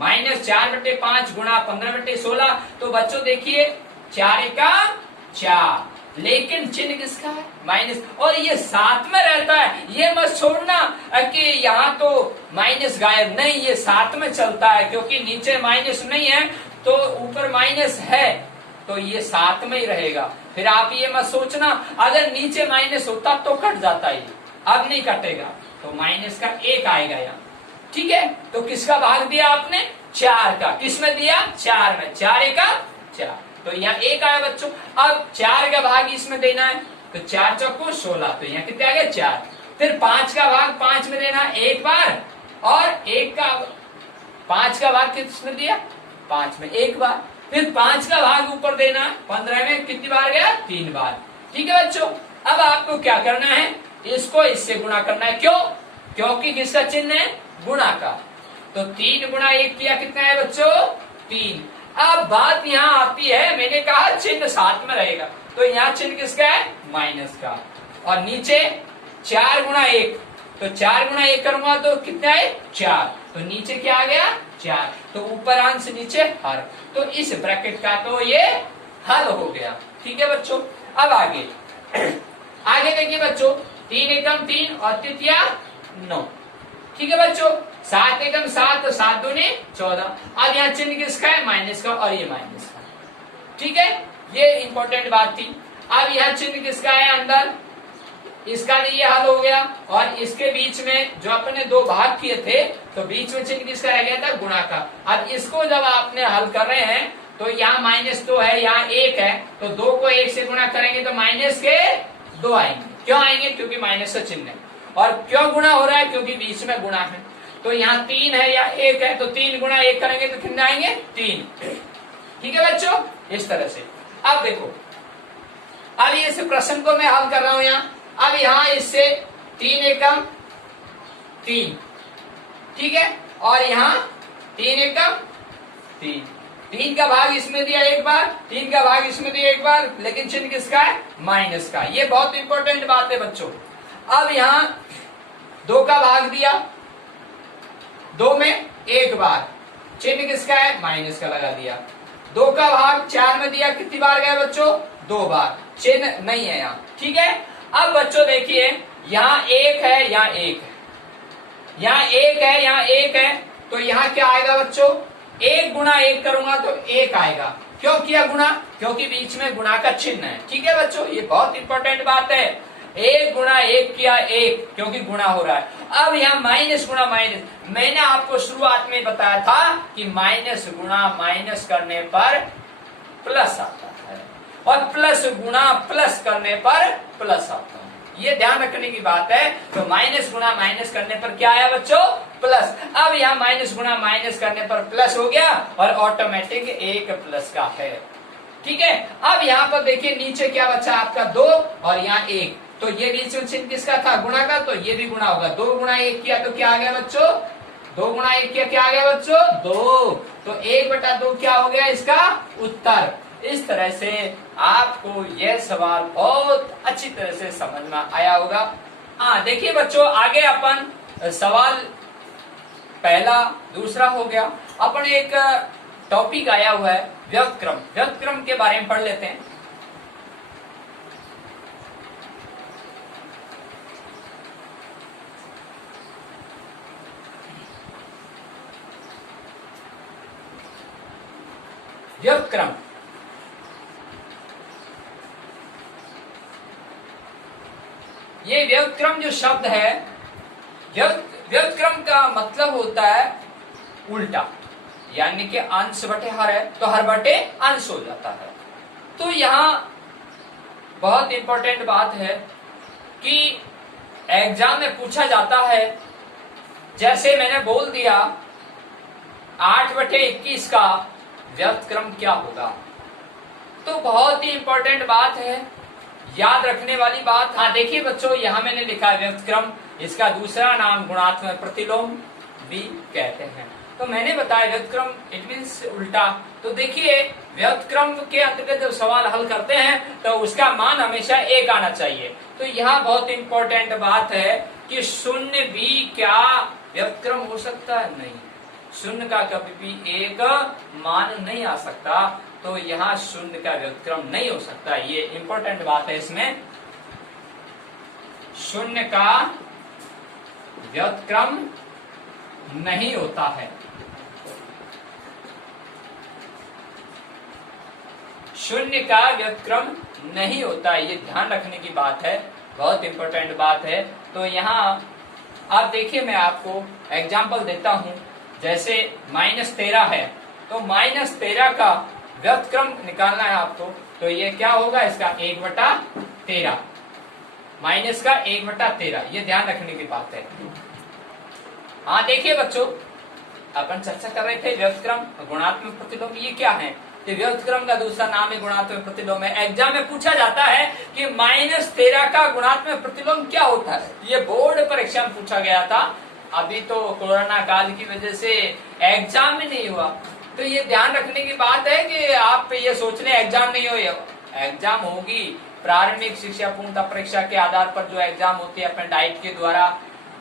-4/5 गुणा 15/16, तो बच्चों देखिए 4 का 4, लेकिन चिन्ह किसका है, माइनस, और ये साथ में रहता है। ये मत छोड़ना कि यहाँ तो माइनस गायब, नहीं, ये साथ में चलता है, क्योंकि नीचे माइनस नहीं है तो ऊपर माइनस है, तो ये साथ में ही रहेगा। फिर आप ये मत सोचना अगर नीचे माइनस होता तो कट जाता है, अब नहीं कटेगा, तो माइनस का 1 आएगा यहाँ। ठीक है, तो किसका भाग दिया आपने, 4 का, किसमें दिया, 4 में, 4 का 4, तो यहाँ 1 आया बच्चों। अब 4 का भाग इसमें देना है, तो 4 चौको 16, तो यहाँ कितने आ गए, 4। फिर 5 का भाग 5 में देना एक बार, और 5 का भाग किसमें दिया, 5 में एक बार। फिर 5 का भाग ऊपर देना है, 15 में कितनी बार गया, 3 बार। ठीक है बच्चों, अब आपको क्या करना है, इसको इससे गुणा करना है। क्यों, क्योंकि किसका चिन्ह है, गुणा का। तो 3 गुणा 1 किया, कितना है बच्चों, 3। अब बात यहाँ आती है, मैंने कहा चिन्ह साथ में रहेगा, तो यहाँ चिन्ह किसका है, माइनस का। और नीचे 4 गुणा 1, तो 4 गुणा 1 करूंगा तो कितना है, 4, तो नीचे क्या आ गया, 4, तो ऊपर अंश नीचे हर, तो इस ब्रैकेट का तो ये हल हो गया। ठीक है बच्चों, अब आगे आगे देखिए बच्चों, 3 एकम 3 और तृतीया 9। ठीक है बच्चों, 7 एकम 7, 7 दूनी 14। अब यहाँ चिन्ह किसका है, माइनस का, और ये माइनस का। ठीक है, ये इंपॉर्टेंट बात थी। अब यहाँ चिन्ह किसका है अंदर, इसका ये हल हो गया, और इसके बीच में जो अपने दो भाग किए थे, तो बीच में चिन्ह किसका रह गया था, गुणा का। अब इसको जब आपने हल कर रहे हैं तो यहाँ -2 है, यहाँ 1 है, तो 2 को 1 से गुणा करेंगे तो माइनस के 2 आएंगे। क्यों आएंगे, क्योंकि माइनस का चिन्ह है। और क्यों गुणा हो रहा है, क्योंकि बीच में गुणा है। तो यहाँ 3 है या 1 है, तो 3 गुणा 1 करेंगे तो कितने आएंगे, 3। ठीक है बच्चों, इस तरह से। अब देखो, अब इस प्रश्न को मैं हल कर रहा हूं यहाँ। अब यहाँ इससे 3 एकम 3, ठीक है, और यहाँ 3 एकम 3, 3 का भाग इसमें दिया एक बार, 3 का भाग इसमें दिया एक बार, लेकिन चिन्ह किसका है, माइनस का। ये बहुत इंपॉर्टेंट बात है बच्चों। अब यहाँ 2 का भाग दिया, 2 में एक बार, चिन्ह किसका है, माइनस का लगा दिया। 2 का भाग 4 में दिया, कितनी बार गया बच्चों, 2 बार, चिन्ह नहीं है यहाँ। ठीक है, अब बच्चों देखिए, यहाँ 1 है, यहाँ 1 है, यहाँ 1 है, यहाँ 1 है, तो यहाँ क्या आएगा बच्चों, 1 गुणा 1 करूंगा तो 1 आएगा। क्यों किया गुणा, क्योंकि बीच में गुणा का चिन्ह है। ठीक है बच्चों, ये बहुत इंपॉर्टेंट बात है। 1 गुणा 1 किया 1, क्योंकि गुणा हो रहा है। अब यहाँ माइनस गुणा माइनस, मैंने आपको शुरुआत में बताया था कि माइनस गुणा माइनस करने पर प्लस आता है, और प्लस गुणा प्लस करने पर प्लस आता है। ये ध्यान रखने की बात है। तो माइनस गुणा माइनस करने पर क्या आया बच्चों, प्लस। अब यहाँ माइनस गुणा माइनस करने पर प्लस हो गया, और ऑटोमेटिक 1 प्लस का है। ठीक है, अब यहाँ पर देखिए नीचे क्या बचा आपका 2, और यहाँ 1, तो ये बीच में चिन्ह किसका था, गुणा का, तो ये भी गुणा होगा। 2 गुणा 1 किया तो क्या आ गया बच्चों, 2 गुणा 1 किया, क्या आ गया बच्चों, 2, तो 1/2 क्या हो गया इसका उत्तर। इस तरह से आपको यह सवाल बहुत अच्छी तरह से समझ में आया होगा। हाँ देखिए बच्चों, आगे अपन सवाल पहला दूसरा हो गया। अपन एक टॉपिक आया हुआ है व्यक्त क्रम, व्यक्त क्रम के बारे में पढ़ लेते हैं। व्यक्त क्रम, ये व्यक्त क्रम जो शब्द है, व्यक्त क्रम का मतलब होता है उल्टा, यानी कि अंश बटे हर है तो हर बटे अंश हो जाता है। तो यहां बहुत इंपॉर्टेंट बात है कि एग्जाम में पूछा जाता है, जैसे मैंने बोल दिया 8/21 का व्यक्त क्रम क्या होगा, तो बहुत ही इंपॉर्टेंट बात है, याद रखने वाली बात। हाँ देखिए बच्चों, यहां मैंने लिखा है व्यक्त क्रम, इसका दूसरा नाम गुणात्मक प्रतिलोम भी कहते हैं। तो मैंने बताया व्यक्त क्रम इट मीन्स उल्टा। तो देखिए व्यक्त क्रम के अंतर्गत जब सवाल हल करते हैं तो उसका मान हमेशा 1 आना चाहिए। तो यहाँ बहुत इंपॉर्टेंट बात है कि शून्य भी क्या व्यक्त क्रम हो सकता है? नहीं, शून्य का कभी भी 1 मान नहीं आ सकता, तो यहाँ शून्य का व्यक्त क्रम नहीं हो सकता। ये इंपॉर्टेंट बात है, इसमें शून्य का व्यक्त क्रम नहीं होता है। शून्य का व्यक्त क्रम नहीं होता है, ये ध्यान रखने की बात है, बहुत इंपॉर्टेंट बात है। तो यहाँ आप देखिए, मैं आपको एग्जाम्पल देता हूं, जैसे -13 है, तो -13 का व्यक्त क्रम निकालना है आपको, तो ये क्या होगा, इसका 1/13, माइनस का 1/13, ये ध्यान रखने की बात है। हाँ देखिए बच्चों, अपन चर्चा कर रहे थे व्यक्त क्रम गुणात्मक प्रतिलोम, ये क्या है? तो व्यक्त क्रम का दूसरा नाम है गुणात्मक प्रतिलोम है। एग्जाम में पूछा जाता है कि -13 का गुणात्मक प्रतिलोम क्या होता है, ये बोर्ड परीक्षा में पूछा गया था। अभी तो कोरोना काल की वजह से एग्जाम में नहीं हुआ, तो ये ध्यान रखने की बात है कि आप ये सोच रहे एग्जाम नहीं हो, एग्जाम होगी। प्रारंभिक शिक्षा पूर्णता परीक्षा के आधार पर जो एग्जाम होती है अपने डाइट के द्वारा,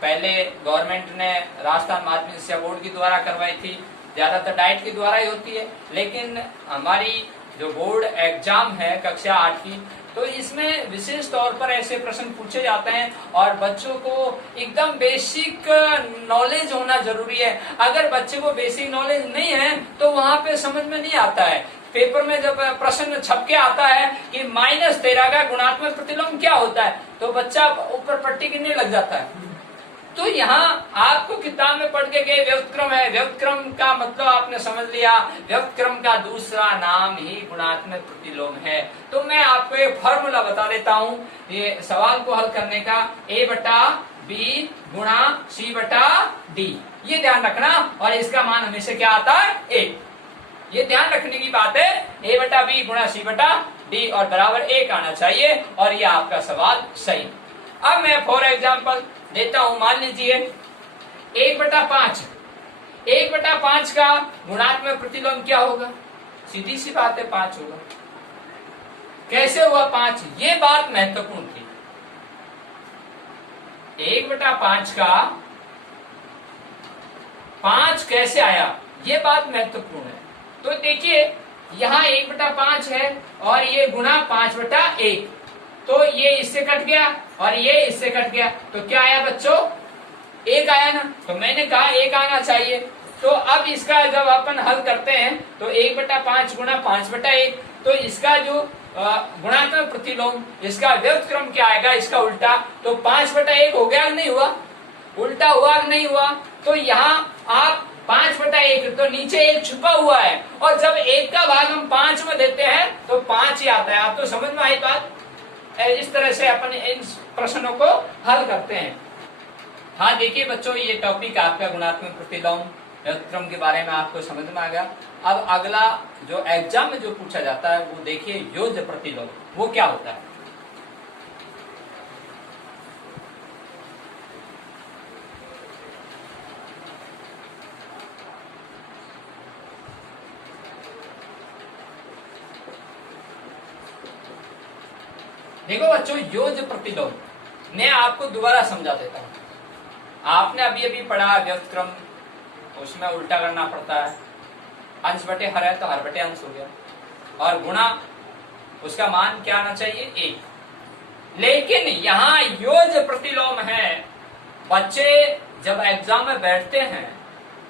पहले गवर्नमेंट ने राजस्थान माध्यमिक शिक्षा बोर्ड के द्वारा करवाई थी, ज्यादातर डाइट के द्वारा ही होती है। लेकिन हमारी जो बोर्ड एग्जाम है कक्षा 8 की, तो इसमें विशेष तौर पर ऐसे प्रश्न पूछे जाते हैं और बच्चों को एकदम बेसिक नॉलेज होना जरूरी है। अगर बच्चे को बेसिक नॉलेज नहीं है तो वहां पे समझ में नहीं आता है। पेपर में जब प्रश्न छप के आता है कि -13 का गुणात्मक प्रतिलोम क्या होता है, तो बच्चा ऊपर पट्टी गिनने लग जाता है। तो यहाँ आपको किताब में पढ़ के गए व्यक्त क्रम है, व्यक्त क्रम का मतलब आपने समझ लिया, व्यक्त क्रम का दूसरा नाम ही गुणात्मक प्रतिलोम है। तो मैं आपको एक फॉर्मूला बता देता हूँ ये सवाल को हल करने का, A/B गुणा C/D, ये ध्यान रखना। और इसका मान हमेशा क्या आता है? 1, ये ध्यान रखने की बात है। A/B गुणा C/D और बराबर 1 आना चाहिए, और ये आपका सवाल सही। अब मैं फॉर एग्जाम्पल देता हूं, मान लीजिए 1/5, 1/5 का गुणात्मक प्रतिलोम क्या होगा? सीधी सी बात है, 5 होगा। कैसे हुआ 5? ये बात महत्वपूर्ण थी। 1/5 का 5 कैसे आया, ये बात महत्वपूर्ण है। तो देखिए यहाँ 1/5 है और ये गुणा 5/1, तो ये इससे कट गया और ये इससे कट गया, तो क्या आया बच्चों? 1 आया ना। तो मैंने कहा 1 आना चाहिए। तो अब इसका जब अपन हल करते हैं तो 1/5 गुणा 5/1, तो इसका जो गुणात्मक प्रतिलोम, इसका व्यक्त क्रम क्या आएगा? इसका उल्टा। तो 5/1 हो गया, नहीं हुआ? उल्टा हुआ नहीं हुआ? तो यहाँ आप 5/1, तो नीचे 1 छुपा हुआ है, और जब 1 का भाग हम 5 में देते हैं तो 5 ही आता है। आप तो समझ में आई बात? इस तरह से अपन इन प्रश्नों को हल करते हैं। हाँ देखिए बच्चों, ये टॉपिक आपका गुणात्मक प्रतिलोम व्यक्त क्रम के बारे में आपको समझ में आ गया। अब अगला जो एग्जाम में जो पूछा जाता है वो देखिए योज्य प्रतिलोम, वो क्या होता है? देखो बच्चों, योज्य प्रतिलोम मैं आपको दोबारा समझा देता हूं। आपने अभी अभी पढ़ा व्यक्त क्रम उसमें उल्टा करना पड़ता है। अंश बटे हर है तो हर बटे अंश हो गया, और गुणा उसका मान क्या आना चाहिए, 1। लेकिन यहाँ योज प्रतिलोम है। बच्चे जब एग्जाम में बैठते हैं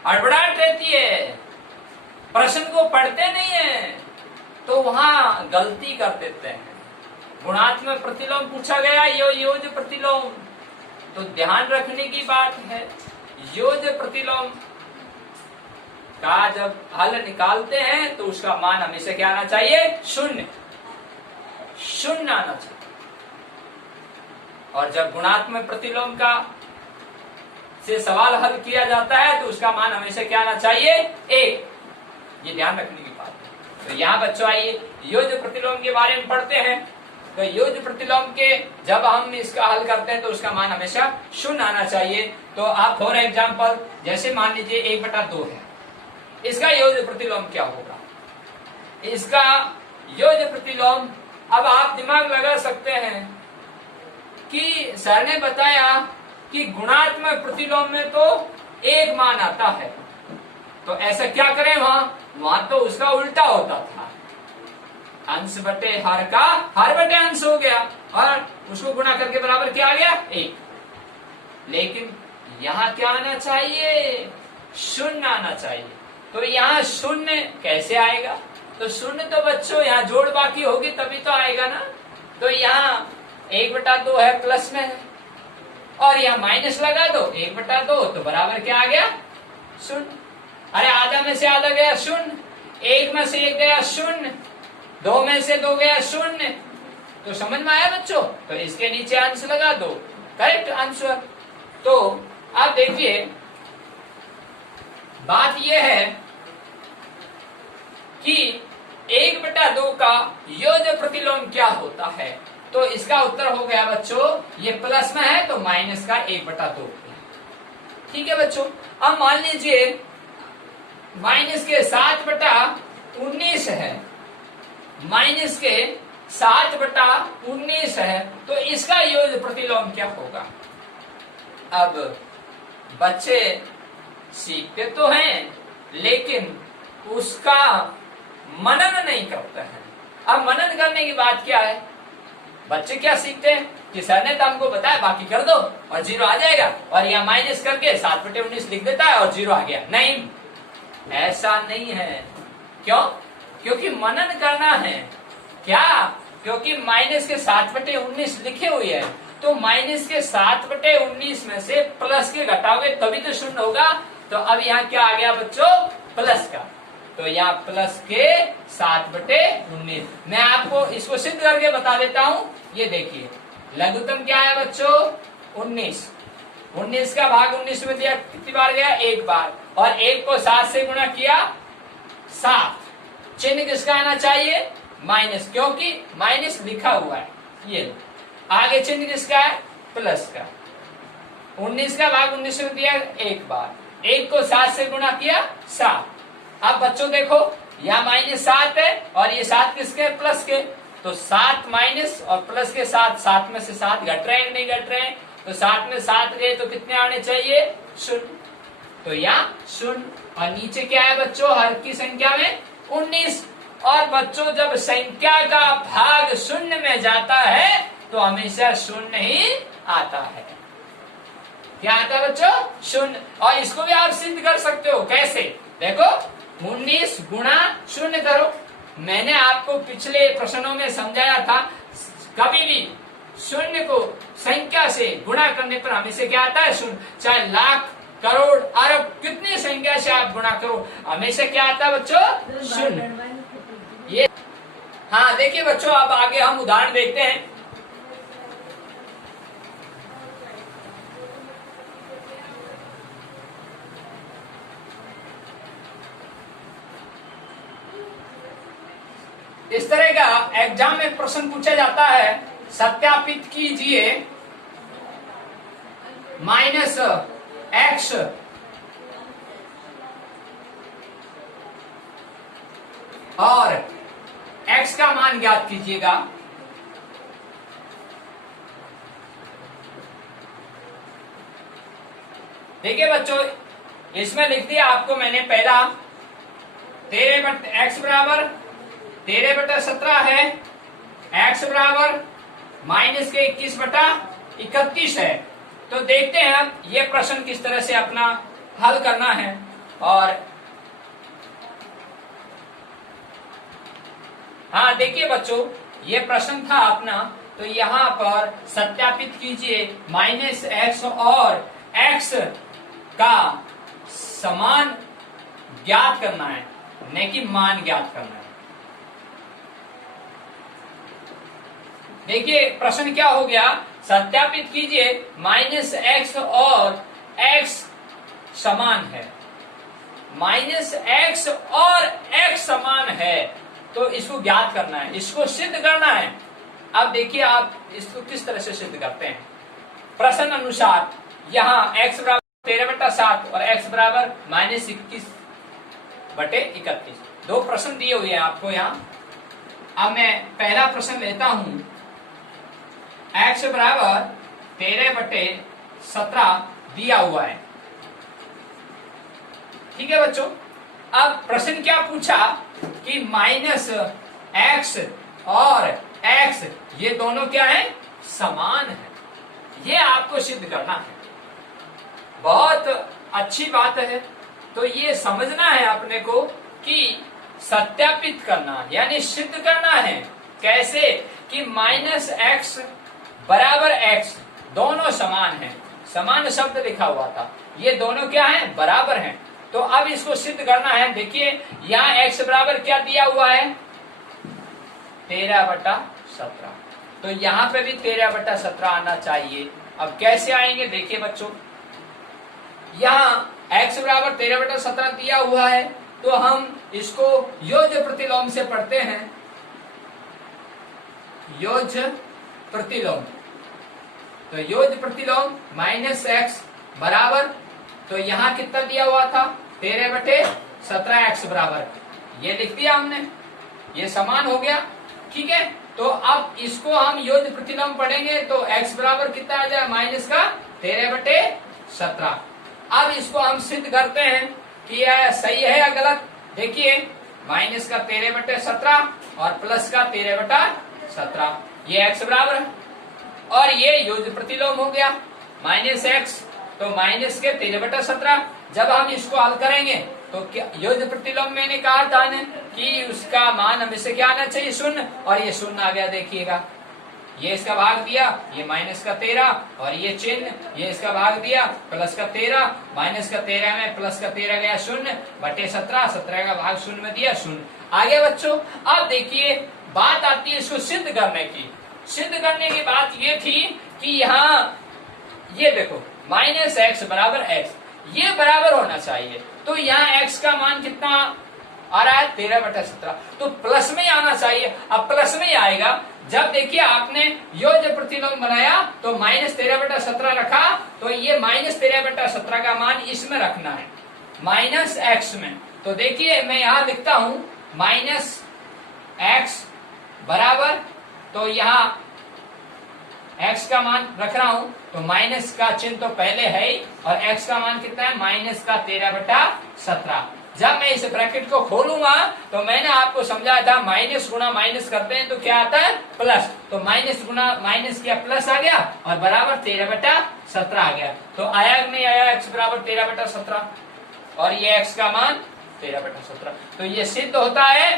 हड़बड़ाहट रहती है, प्रश्न को पढ़ते नहीं है, तो वहां गलती कर देते हैं। गुणात्मक प्रतिलोम पूछा गया, योज प्रतिलोम, तो ध्यान रखने की बात है, योज प्रतिलोम का जब हल निकालते हैं तो उसका मान हमेशा क्या आना चाहिए, 0 आना चाहिए। और जब गुणात्मक प्रतिलोम का से सवाल हल किया जाता है तो उसका मान हमेशा क्या आना चाहिए, 1। ये ध्यान रखने की बात है। तो यहाँ बच्चों आइए योज प्रतिलोम के बारे में पढ़ते हैं। तो योज प्रतिलोम के जब हम इसका हल करते हैं तो उसका मान हमेशा 0 आना चाहिए। तो आप फॉर एग्जाम्पल जैसे मान लीजिए 1/2 है, इसका योज प्रतिलोम क्या होगा, इसका योज प्रतिलोम, अब आप दिमाग लगा सकते हैं कि सर ने बताया कि गुणात्मक प्रतिलोम में तो 1 मान आता है, तो ऐसा क्या करें, वहां तो उसका उल्टा होता था, अंश बटे हर का हर बटे अंश हो गया और उसको गुणा करके बराबर क्या आ गया, 1। लेकिन यहाँ क्या आना चाहिए, 0 आना चाहिए। तो यहाँ 0 कैसे आएगा, तो 0 तो बच्चों यहाँ जोड़ बाकी होगी तभी तो आएगा ना। तो यहाँ 1/2 है, प्लस में है, और यहाँ माइनस लगा दो, 1/2 तो बराबर क्या आ गया, 0। अरे आधा में से आधा गया 0, 1 में से 1 गया 0, 2 में से 2 गया 0। तो समझ में आया बच्चों, तो इसके नीचे अंश लगा दो, करेक्ट आंसर। तो आप देखिए बात यह है कि 1/2 का योज प्रतिलोम क्या होता है, तो इसका उत्तर हो गया बच्चों, ये प्लस में है तो माइनस का 1/2। ठीक है बच्चों। अब मान लीजिए माइनस के 7/19 है, माइनस के 7/19 है, तो इसका योज प्रतिलोम क्या होगा। अब बच्चे सीखते तो हैं लेकिन उसका मनन नहीं करते हैं। अब मनन करने की बात क्या है, बच्चे क्या सीखते हैं कि सर ने तो हमको बताया बाकी कर दो और 0 आ जाएगा, और यहाँ माइनस करके 7/19 लिख देता है और 0 आ गया। नहीं, ऐसा नहीं है। क्यों, क्योंकि मनन करना है। क्या, क्योंकि माइनस के 7/19 लिखे हुए है, तो माइनस के 7/19 में से प्लस के घटाओगे तभी तो 0 होगा। तो अब यहाँ क्या आ गया बच्चों, प्लस का, तो यहाँ प्लस के 7/19। मैं आपको इसको सिद्ध करके बता देता हूँ। ये देखिए लघुत्तम क्या है बच्चों, 19। 19 का भाग 19 में दिया, कितनी बार गया, 1 बार, और 1 को 7 से गुणा किया 7। चिन्ह किसका आना चाहिए, माइनस, क्योंकि माइनस लिखा हुआ है। ये आगे चिन्ह किसका है, प्लस का। 19 का भाग 19 में दिया 1 बार, 1 को 7 से गुणा किया 7। अब बच्चों देखो यहाँ -7 है और ये 7 किसके, प्लस के, तो 7 माइनस और प्लस के 7, 7 में से 7 घट रहे हैं नहीं घट रहे हैं, तो 7 में 7 गए तो कितने आने चाहिए, 0। तो यहाँ 0, और नीचे क्या है बच्चों, हर की संख्या में 19। और बच्चों जब संख्या का भाग 0 में जाता है तो हमेशा 0 ही आता है। क्या आता है बच्चों, 0। और इसको भी आप सिद्ध कर सकते हो, कैसे, देखो 19 गुणा 0 करो। मैंने आपको पिछले प्रश्नों में समझाया था, कभी भी 0 को संख्या से गुणा करने पर हमेशा क्या आता है, 0। चाहे लाख, करोड़, अरब, कितनी संख्या से आप गुणा करो, हमेशा क्या आता है बच्चों, 0। ये हाँ देखिए बच्चों, अब आगे हम उदाहरण देखते हैं। इस तरह का एग्जाम में प्रश्न पूछा जाता है, सत्यापित कीजिए -x और x का मान ज्ञात कीजिएगा। देखिए बच्चों, इसमें लिख दिया आपको मैंने पहला 13 x बराबर 13/17 है, x बराबर माइनस के 21/31 है। तो देखते हैं अब ये प्रश्न किस तरह से अपना हल करना है। और हाँ देखिए बच्चों, ये प्रश्न था अपना, तो यहाँ पर सत्यापित कीजिए -x और x का समान ज्ञात करना है, न कि मान ज्ञात करना है। देखिए प्रश्न क्या हो गया, सत्यापित कीजिए -x और x समान है, -x और x समान है, तो इसको ज्ञात करना है, इसको सिद्ध करना है। अब देखिए आप इसको किस तरह से सिद्ध करते हैं। प्रश्न अनुसार यहाँ x बराबर 13/7 और x बराबर -21/31, दो प्रश्न दिए हुए हैं आपको यहाँ। अब मैं पहला प्रश्न लेता हूं, x बराबर 13/17 दिया हुआ है, ठीक है बच्चों। अब प्रश्न क्या पूछा कि -x और x ये दोनों क्या है, समान है, ये आपको सिद्ध करना है। बहुत अच्छी बात है। तो ये समझना है अपने को कि सत्यापित करना यानी सिद्ध करना है कैसे कि -x बराबर x दोनों समान हैं, समान शब्द लिखा हुआ था, ये दोनों क्या हैं, बराबर हैं। तो अब इसको सिद्ध करना है। देखिए यहाँ x बराबर क्या दिया हुआ है, 13/17, तो यहाँ पे भी 13/17 आना चाहिए। अब कैसे आएंगे, देखिए बच्चों, यहाँ x बराबर 13/17 दिया हुआ है, तो हम इसको योज्य प्रतिलोम से पढ़ते हैं, योज्य प्रतिलोम। तो योज्य प्रतिलोम -x बराबर, तो यहाँ कितना दिया हुआ था, 13/17 x बराबर, ये लिख दिया हमने, ये समान हो गया, ठीक है। तो अब इसको हम योज्य प्रतिलोम पढ़ेंगे, तो x बराबर कितना आ जाए, माइनस का 13/17। अब इसको हम सिद्ध करते हैं कि यह सही है या गलत। देखिए माइनस का 13/17 और प्लस का 13/17, ये x बराबर है, और ये योज्य प्रतिलोम हो गया -x, तो माइनस के 13/17। जब हम इसको हल करेंगे तो क्या योज्य प्रतिलोम मैंने कहा था ना कि उसका मान हमेशा क्या आना चाहिए, 0, और ये 0 आ गया। देखिएगा ये इसका भाग दिया, ये -13 और ये चिन्ह, ये इसका भाग दिया +13, -13 में +13 गया 0/17, 17 का भाग 0 में दिया 0 आ गया बच्चों। अब देखिए बात आती है इसको सिद्ध करने की। सिद्ध करने की बात ये थी कि यहाँ ये देखो -x बराबर x, ये बराबर होना चाहिए, तो यहाँ x का मान कितना आ रहा है, 13/17, तो प्लस में ही आना चाहिए। अब प्लस में ही आएगा जब देखिए आपने योज्य प्रतिलोम बनाया तो -13/17 रखा, तो ये -13/17 का मान इसमें रखना है, -x में। तो देखिए मैं यहाँ लिखता हूं -x बराबर, तो यहाँ x का मान रख रहा हूं, तो माइनस का चिन्ह तो पहले है ही, और x का मान कितना है, -13/17। जब मैं इस ब्रैकेट को खोलूंगा तो मैंने आपको समझाया था माइनस गुणा माइनस करते हैं तो क्या आता है, प्लस, तो माइनस गुणा माइनस किया प्लस आ गया और बराबर 13/17 आ गया। तो आया नहीं आया, x बराबर 13/17 और ये x का मान 13/17। तो ये सिद्ध होता है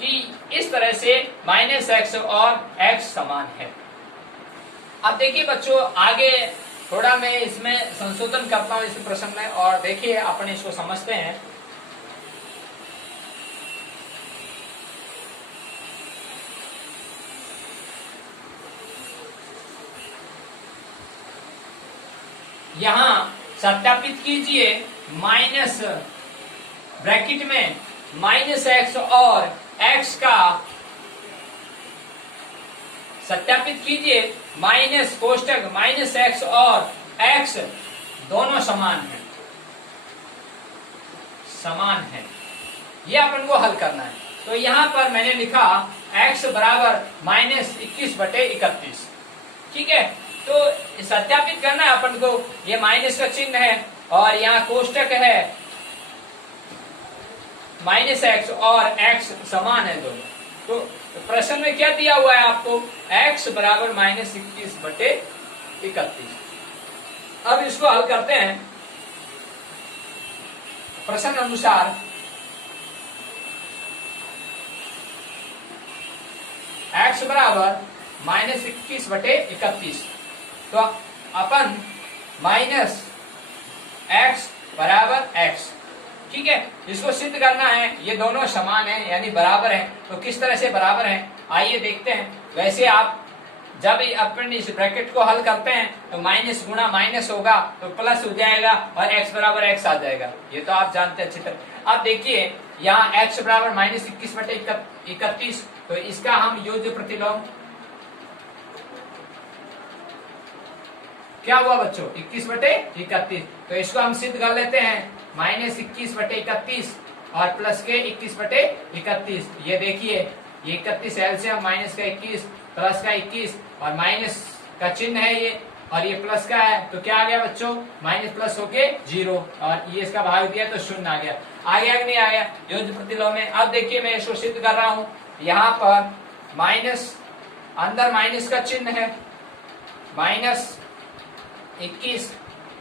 कि इस तरह से -x और x समान है। अब देखिए बच्चों आगे थोड़ा मैं इसमें संशोधन करता हूं इस प्रश्न में, और देखिए अपन इसको समझते हैं। यहां सत्यापित कीजिए माइनस ब्रैकेट में -x और x का सत्यापित कीजिए, माइनस कोष्टक -x और x दोनों समान है, समान है, ये अपन को हल करना है। तो यहाँ पर मैंने लिखा x बराबर -21/31, ठीक है। तो सत्यापित करना है अपन को, ये माइनस का चिन्ह है और यहाँ कोष्टक है -x और x समान है दोनों। तो प्रश्न में क्या दिया हुआ है आपको, x बराबर -21/31। अब इसको हल करते हैं प्रश्न अनुसार। x बराबर -21/31, तो अपन -x बराबर x, ठीक है, इसको सिद्ध करना है। ये दोनों समान है यानी बराबर है। तो किस तरह से बराबर है आइए देखते हैं। वैसे आप जब अपन इस ब्रैकेट को हल करते हैं तो माइनस गुणा माइनस होगा तो प्लस हो जाएगा और x बराबर x आ जाएगा, ये तो आप जानते हैं अच्छी तरह। अब देखिए यहाँ x बराबर -21/31, तो इसका हम योज्य प्रतिलोम क्या हुआ बच्चों, 21/31। तो इसको हम सिद्ध कर लेते हैं, -21/31 और प्लस के 21/31। ये देखिए ये 31 एलसीएम, माइनस का 21 प्लस का 21 और माइनस का चिन्ह है ये, और ये प्लस का है तो क्या आ गया बच्चों, माइनस प्लस होके 0, और ये इसका भाग दिया तो 0 आ गया। आ गया कि नहीं आ गया योज्य प्रतिलोम में। अब देखिए मैं इसको सिद्ध कर रहा हूं, यहाँ पर माइनस, अंदर माइनस का चिन्ह है, -21,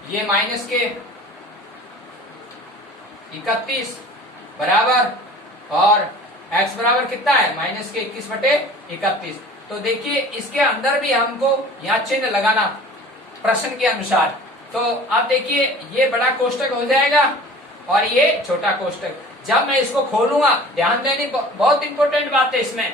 ये माइनस के 31 बराबर, और x बराबर कितना है, माइनस के 21/31। तो देखिए इसके अंदर भी हमको यहाँ चिन्ह लगाना प्रश्न के अनुसार। तो अब देखिए ये बड़ा कोष्टक हो जाएगा और ये छोटा कोष्टक। जब मैं इसको खोलूंगा, ध्यान देनी बहुत इंपॉर्टेंट बात है इसमें,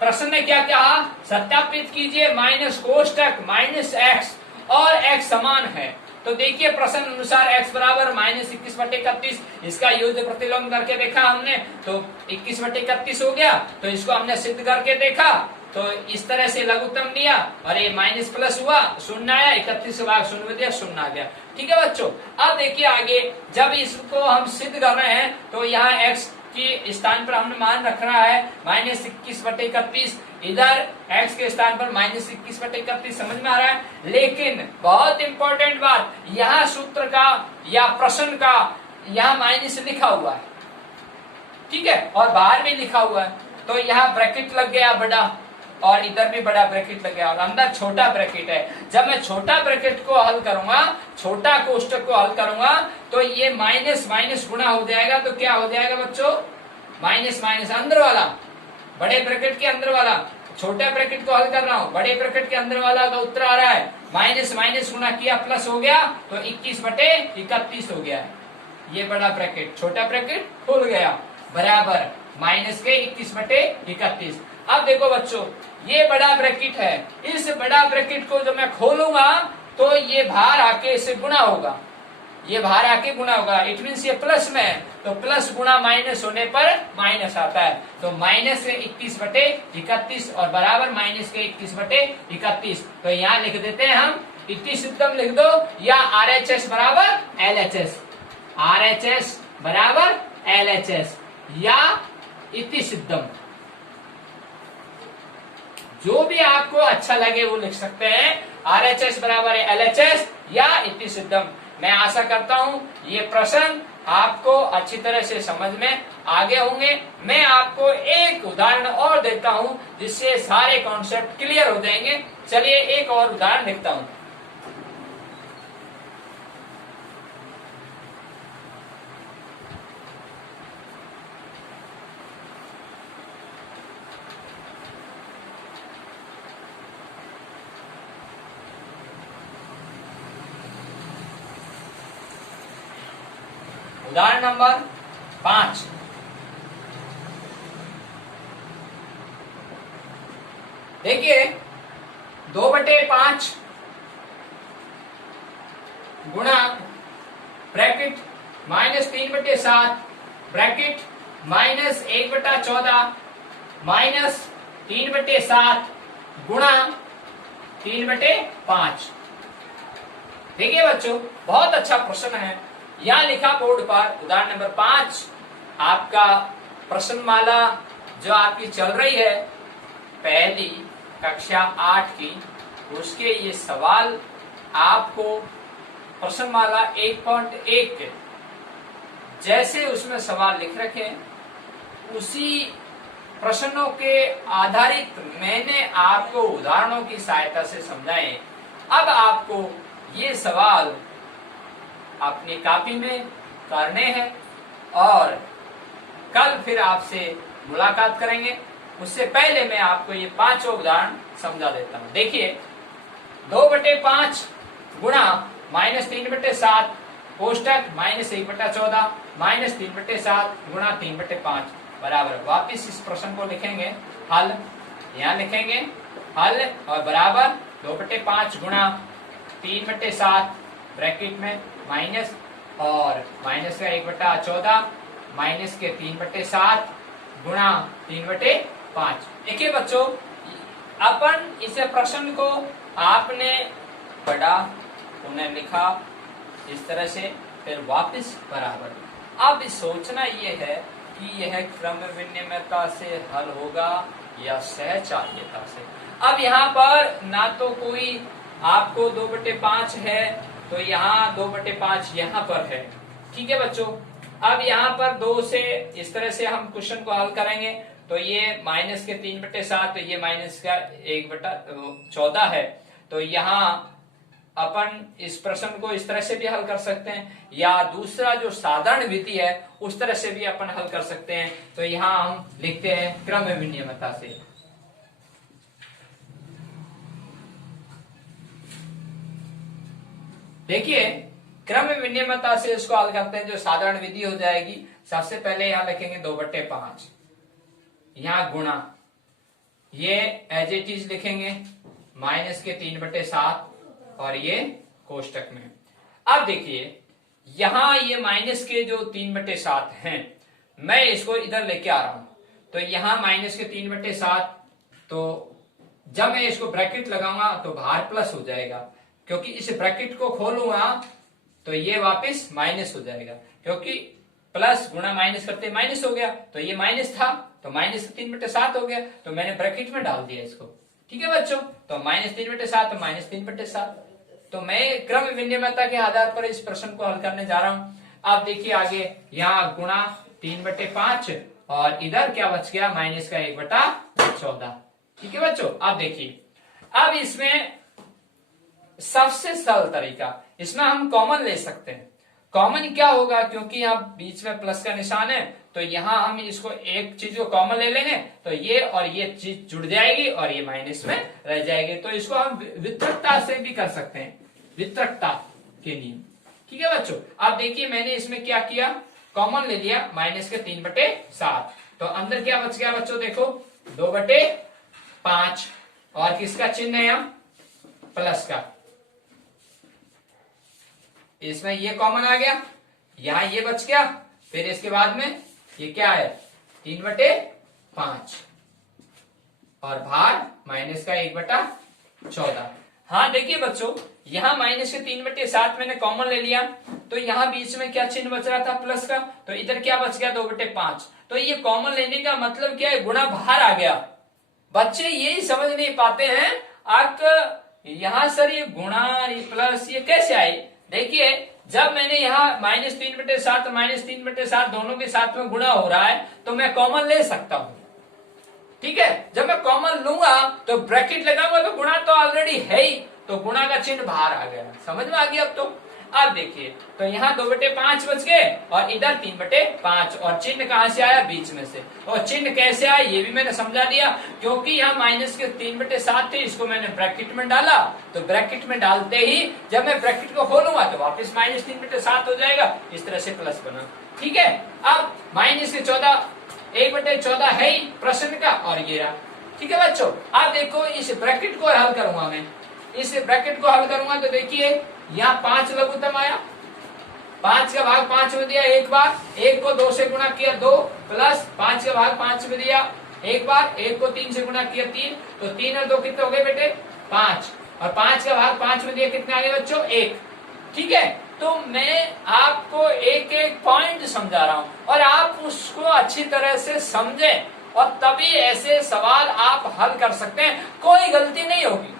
प्रश्न ने क्या कहा, सत्यापित कीजिए माइनस कोष्टक -x और x समान है। तो देखिए प्रश्न अनुसार x बराबर -21/31, इसका योज्य प्रतिलोम करके देखा हमने तो 21/31 हो गया। तो इसको हमने सिद्ध करके देखा तो इस तरह से लघुत्तम लिया और ये माइनस प्लस हुआ, 0 आया, 31 भाग 0 दिया, 0 आ गया। ठीक है बच्चों। अब देखिए आगे जब इसको हम सिद्ध कर रहे हैं तो यहाँ x के स्थान पर हमने मान रख रहा है -21/31, इधर x के स्थान पर -21/31, समझ में आ रहा है। लेकिन बहुत इंपॉर्टेंट बात, यहाँ सूत्र का या प्रश्न का यहाँ माइनस लिखा हुआ है, ठीक है, और बाहर भी लिखा हुआ है। तो यहाँ ब्रैकेट लग गया बड़ा और इधर भी बड़ा ब्रैकेट लग गया और अंदर छोटा ब्रैकेट है। जब मैं छोटा ब्रैकेट को हल करूंगा, छोटा कोष्टक को हल करूंगा तो ये माइनस माइनस गुणा हो जाएगा। तो क्या हो जाएगा बच्चों, माइनस माइनस अंदर वाला, बड़े ब्रैकेट के अंदर वाला, छोटे ब्रैकेट को हल कर रहा हूँ, बड़े ब्रैकेट के अंदर वाला का उत्तर आ रहा है, माइनस माइनस गुणा किया प्लस हो गया तो 21/31 हो गया। ये बड़ा ब्रैकेट, छोटा ब्रैकेट खुल गया, बराबर माइनस के 21/31। अब देखो बच्चों ये बड़ा ब्रैकेट है, इस बड़ा ब्रैकेट को जब मैं खोलूंगा तो ये बाहर आके इससे गुणा होगा, ये बाहर आके गुणा होगा, इट मीन्स ये प्लस में है तो प्लस गुणा माइनस होने पर माइनस आता है। तो माइनस के 21/31 और बराबर माइनस के 21/31। तो यहाँ लिख देते हैं हम, इति सिद्धम लिख दो या RHS बराबर LHS, RHS बराबर LHS या इति सिद्धम, जो भी आपको अच्छा लगे वो लिख सकते हैं, RHS बराबर LHS या इति सिद्धम। मैं आशा करता हूं ये प्रश्न आपको अच्छी तरह से समझ में आ गए होंगे। मैं आपको एक उदाहरण और देता हूं जिससे सारे कॉन्सेप्ट क्लियर हो जाएंगे। चलिए एक और उदाहरण देखता हूं। उदाहरण नंबर 5। देखिए 2/5 गुणा ब्रैकेट -3/7 ब्रैकेट -1/14 -3/7 गुणा 3/5। देखिए बच्चों बहुत अच्छा प्रश्न है। यहाँ लिखा बोर्ड पर उदाहरण नंबर 5, आपका प्रश्नमाला जो आपकी चल रही है पहली कक्षा 8 की, उसके ये सवाल आपको प्रश्नमाला 1.1 के जैसे उसमें सवाल लिख रखे हैं उसी प्रश्नों के आधारित मैंने आपको उदाहरणों की सहायता से समझाए। अब आपको ये सवाल अपनी कॉपी में करने हैं और कल फिर आपसे मुलाकात करेंगे। उससे पहले मैं आपको ये पांचों उदाहरण समझा देता हूं। देखिए 2/5 गुणा -3/7 कोष्टक -1/14 -3/7 गुणा 3/5 बराबर, वापिस इस प्रश्न को लिखेंगे हल, यहाँ लिखेंगे हल और बराबर 2/5 गुणा 3/7 ब्रैकेट में माइनस और माइनस का 1/14 माइनस के 3/7 गुणा 3/5। देखिए बच्चों, अपन इस प्रश्न को आपने पढ़ा, उन्हें लिखा इस तरह से, फिर वापस बराबर। अब सोचना यह है कि यह क्रम विनिमयता से हल होगा या सहचार्यता से। अब यहाँ पर ना तो कोई आपको 2/5 है तो यहाँ 2/5 यहाँ पर है, ठीक है बच्चों। अब यहाँ पर 2 से इस तरह से हम क्वेश्चन को हल करेंगे तो ये माइनस के 3/7 तो ये माइनस का 1/14 है। तो यहाँ अपन इस प्रश्न को इस तरह से भी हल कर सकते हैं या दूसरा जो साधारण विधि है उस तरह से भी अपन हल कर सकते हैं। तो यहाँ हम लिखते हैं क्रम विनिमयता से। देखिए क्रम विनिमयता से इसको हल करते हैं, जो साधारण विधि हो जाएगी। सबसे पहले यहाँ लिखेंगे 2/5, यहाँ गुणा, ये एज इट इज लिखेंगे माइनस के 3/7 और ये कोष्टक में। अब देखिए यहां ये माइनस के जो 3/7 हैं, मैं इसको इधर लेके आ रहा हूं तो यहां माइनस के 3/7, तो जब मैं इसको ब्रैकेट लगाऊंगा तो बाहर प्लस हो जाएगा, क्योंकि इस ब्रैकेट को खोलूंगा तो ये वापस माइनस हो जाएगा, क्योंकि प्लस गुणा माइनस करते माइनस हो गया। तो ये माइनस था तो माइनस 3/7 हो गया, तो मैंने ब्रैकेट में डाल दिया इसको, ठीक है बच्चों। तो -3/7 तो -3/7। तो मैं क्रम विनिमयता के आधार पर इस प्रश्न को हल करने जा रहा हूं। अब देखिए आगे यहाँ गुणा 3/5 और इधर क्या बच गया, माइनस का 1/14, ठीक है बच्चों। अब देखिए, अब इसमें सबसे सरल तरीका, इसमें हम कॉमन ले सकते हैं। कॉमन क्या होगा, क्योंकि यहाँ बीच में प्लस का निशान है तो यहाँ हम इसको एक चीज को कॉमन ले लेंगे तो ये और ये चीज जुड़ जाएगी और ये माइनस में रह जाएगी। तो इसको हम वितरकता से भी कर सकते हैं, वितरकता के नियम, ठीक है बच्चों। अब देखिए मैंने इसमें क्या किया, कॉमन ले लिया माइनस के 3/7, तो अंदर क्या बच गया बच्चों, देखो 2/5 और किसका चिन्ह है यहाँ, प्लस का, इसमें ये कॉमन आ गया, यहां ये बच गया, फिर इसके बाद में ये क्या है 3/5 और भार माइनस का 1/14। हाँ देखिए बच्चों, यहाँ माइनस के 3/7 मैंने कॉमन ले लिया तो यहाँ बीच में क्या चिन्ह बच रहा था, प्लस का, तो इधर क्या बच गया 2/5। तो ये कॉमन लेने का मतलब क्या है, गुणा बाहर आ गया। बच्चे यही समझ नहीं पाते हैं आप यहाँ सर ये गुणा ये प्लस ये कैसे आई। देखिए जब मैंने यहाँ -3/7 -3/7 दोनों के साथ में गुणा हो रहा है तो मैं कॉमन ले सकता हूं, ठीक है। जब मैं कॉमन लूंगा तो ब्रैकेट लगाऊंगा तो गुणा तो ऑलरेडी है ही, तो गुणा का चिन्ह बाहर आ गया, समझ में आ गया अब तो। अब देखिए तो यहाँ 2/5 बच गए और इधर 3/5 और चिन्ह कहां से आया, बीच में से। और चिन्ह कैसे आया ये भी मैंने समझा दिया, क्योंकि यहाँ माइनस के 3/7 थे, इसको मैंने ब्रैकेट में डाला, तो ब्रैकेट में डालते ही जब मैं ब्रैकेट को खोलूंगा तो वापस -3/7 हो जाएगा, इस तरह से प्लस बना, ठीक है। अब माइनस के 1/14 है ही प्रश्न का और ये रहा, ठीक है बच्चों। अब देखो इस ब्रैकेट को हल करूंगा मैं, इस ब्रैकेट को हल करूंगा तो देखिए यहाँ 5 लघुत्तम आया, 5 का भाग 5 में दिया एक बार, 1 को 2 से गुणा किया 2 प्लस 5 का भाग 5 में दिया एक बार, 1 को 3 से गुणा किया 3, तो 3 और 2 कितने हो गए बेटे 5, और 5 का भाग 5 में दिया कितने आ गए बच्चों 1, ठीक है। तो मैं आपको एक एक पॉइंट समझा रहा हूं और आप उसको अच्छी तरह से समझें और तभी ऐसे सवाल आप हल कर सकते हैं, कोई गलती नहीं होगी।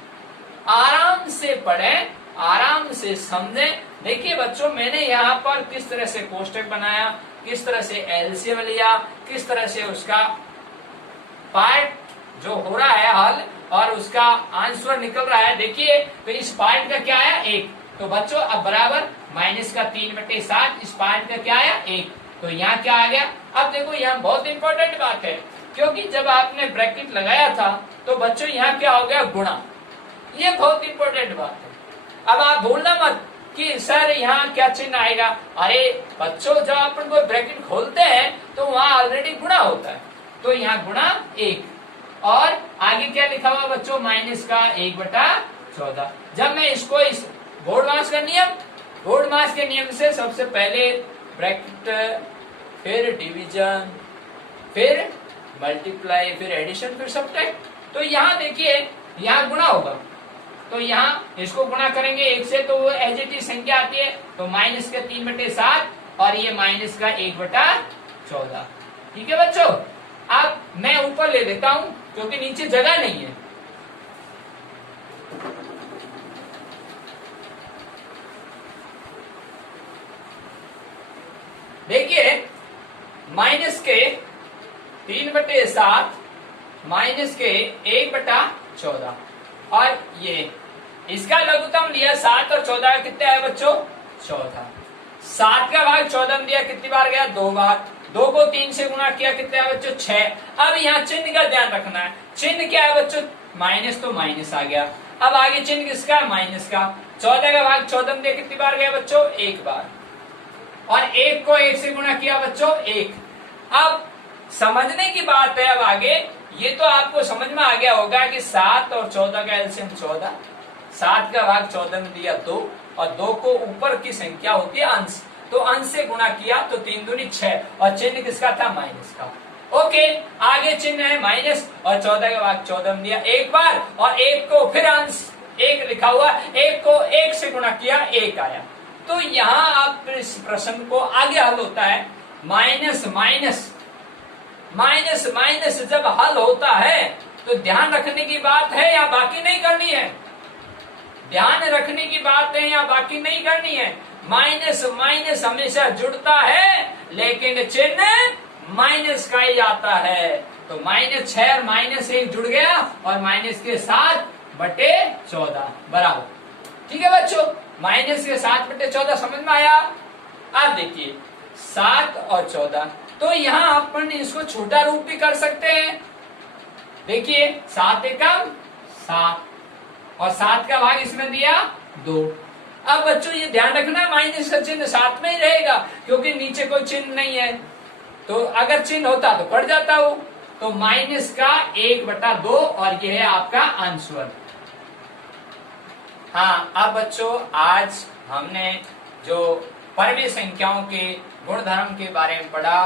आराम से पढ़ें, आराम से समझें, देखिए बच्चों, मैंने यहाँ पर किस तरह से कोष्टक बनाया, किस तरह से एलसीएम लिया, किस तरह से उसका पार्ट जो हो रहा है हल और उसका आंसर निकल रहा है। देखिए तो इस पार्ट का क्या आया 1, तो बच्चों अब बराबर माइनस का 3/7, इस पार्ट का क्या आया 1, तो यहाँ क्या आ गया। अब देखो यहाँ बहुत इंपॉर्टेंट बात है, क्योंकि जब आपने ब्रैकेट लगाया था तो बच्चों यहाँ क्या हो गया गुणा, ये बहुत इंपॉर्टेंट बात है। अब आप भूलना मत कि सर यहाँ क्या चिन्ह आएगा। अरे बच्चों, जब अपन कोई ब्रैकेट खोलते हैं तो वहां ऑलरेडी गुणा होता है, तो यहाँ गुणा 1 और आगे क्या लिखा हुआ बच्चों माइनस का 1/14। जब मैं इसको इस बोर्ड मास के नियम से सबसे पहले ब्रैकेट, फिर डिवीजन, फिर मल्टीप्लाई, फिर एडिशन, फिर सब्ट्रैक्ट, तो यहाँ देखिए यहाँ गुणा होगा, तो यहाँ इसको गुणा करेंगे 1 से तो वो एज इट इज संख्या आती है, तो माइनस का 3/7 और ये माइनस का 1/14। ठीक है बच्चों, अब मैं ऊपर ले लेता हूं क्योंकि नीचे जगह नहीं है। देखिए माइनस के 3/7 माइनस के 1/14 और ये इसका लघुत्तम लिया 7 और 14 कितने आए बच्चों 14। 7 का भाग 14 दिया, कितनी बार गया 2 बार, 2 को 3 से गुणा किया, कितने आए बच्चों 6। अब यहाँ चिन्ह का ध्यान रखना है, चिन्ह क्या है बच्चों माइनस, तो माइनस आ गया। अब आगे चिन्ह किसका माइनस का, 14 का भाग 14 दिया, कितनी बार गया बच्चों 1 बार, और 1 को 1 से गुणा किया बच्चों 1। अब समझने की बात है, अब आगे ये तो आपको समझ में आ गया होगा कि 7 और 14 का एलसीएम 14, 7 का भाग 14 में दिया 2 और 2 को ऊपर की संख्या होती है अंश, तो अंश से गुणा किया तो 3 दूनी 6 और चिन्ह किसका था माइनस का। ओके, आगे चिन्ह है माइनस और 14 का भाग 14 में दिया 1 बार और 1 को फिर अंश 1 लिखा हुआ, 1 को 1 से गुणा किया 1 आया। तो यहाँ आप इस प्रश्न को आगे हल होता है, माइनस माइनस माइनस माइनस जब हल होता है तो ध्यान रखने की बात है या बाकी नहीं करनी है, ध्यान रखने की बात है या बाकी नहीं करनी है। माइनस माइनस हमेशा जुड़ता है लेकिन चिन्ह माइनस का ही आता है, तो -6 और -1 जुड़ गया और माइनस के 7/14 बराबर। ठीक है बच्चों, माइनस के 7/14 समझ में आया। अब देखिए 7 और 14, तो यहाँ अपन इसको छोटा रूप भी कर सकते हैं। देखिए 7 एकम 7 और 7 का भाग इसमें दिया 2। अब बच्चों ये ध्यान रखना माइनस का चिन्ह साथ में ही रहेगा क्योंकि नीचे कोई चिन्ह नहीं है, तो अगर चिन्ह होता तो कट जाता हो, तो माइनस का 1/2 और ये है आपका आंसर। हाँ, अब बच्चों आज हमने जो परमीय संख्याओं के गुणधर्म के बारे में पढ़ा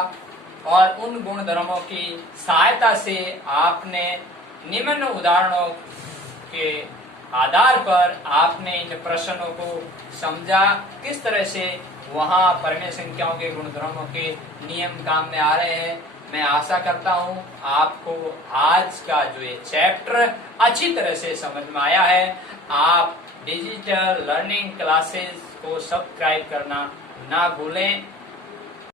और उन गुणधर्मों की सहायता से आपने निम्न उदाहरणों के आधार पर आपने इन प्रश्नों को समझा, किस तरह से वहाँ परमीय संख्याओं के गुणधर्मों के नियम काम में आ रहे हैं। मैं आशा करता हूँ आपको आज का जो ये चैप्टर अच्छी तरह से समझ में आया है। आप डिजिटल लर्निंग क्लासेस को सब्सक्राइब करना ना भूलें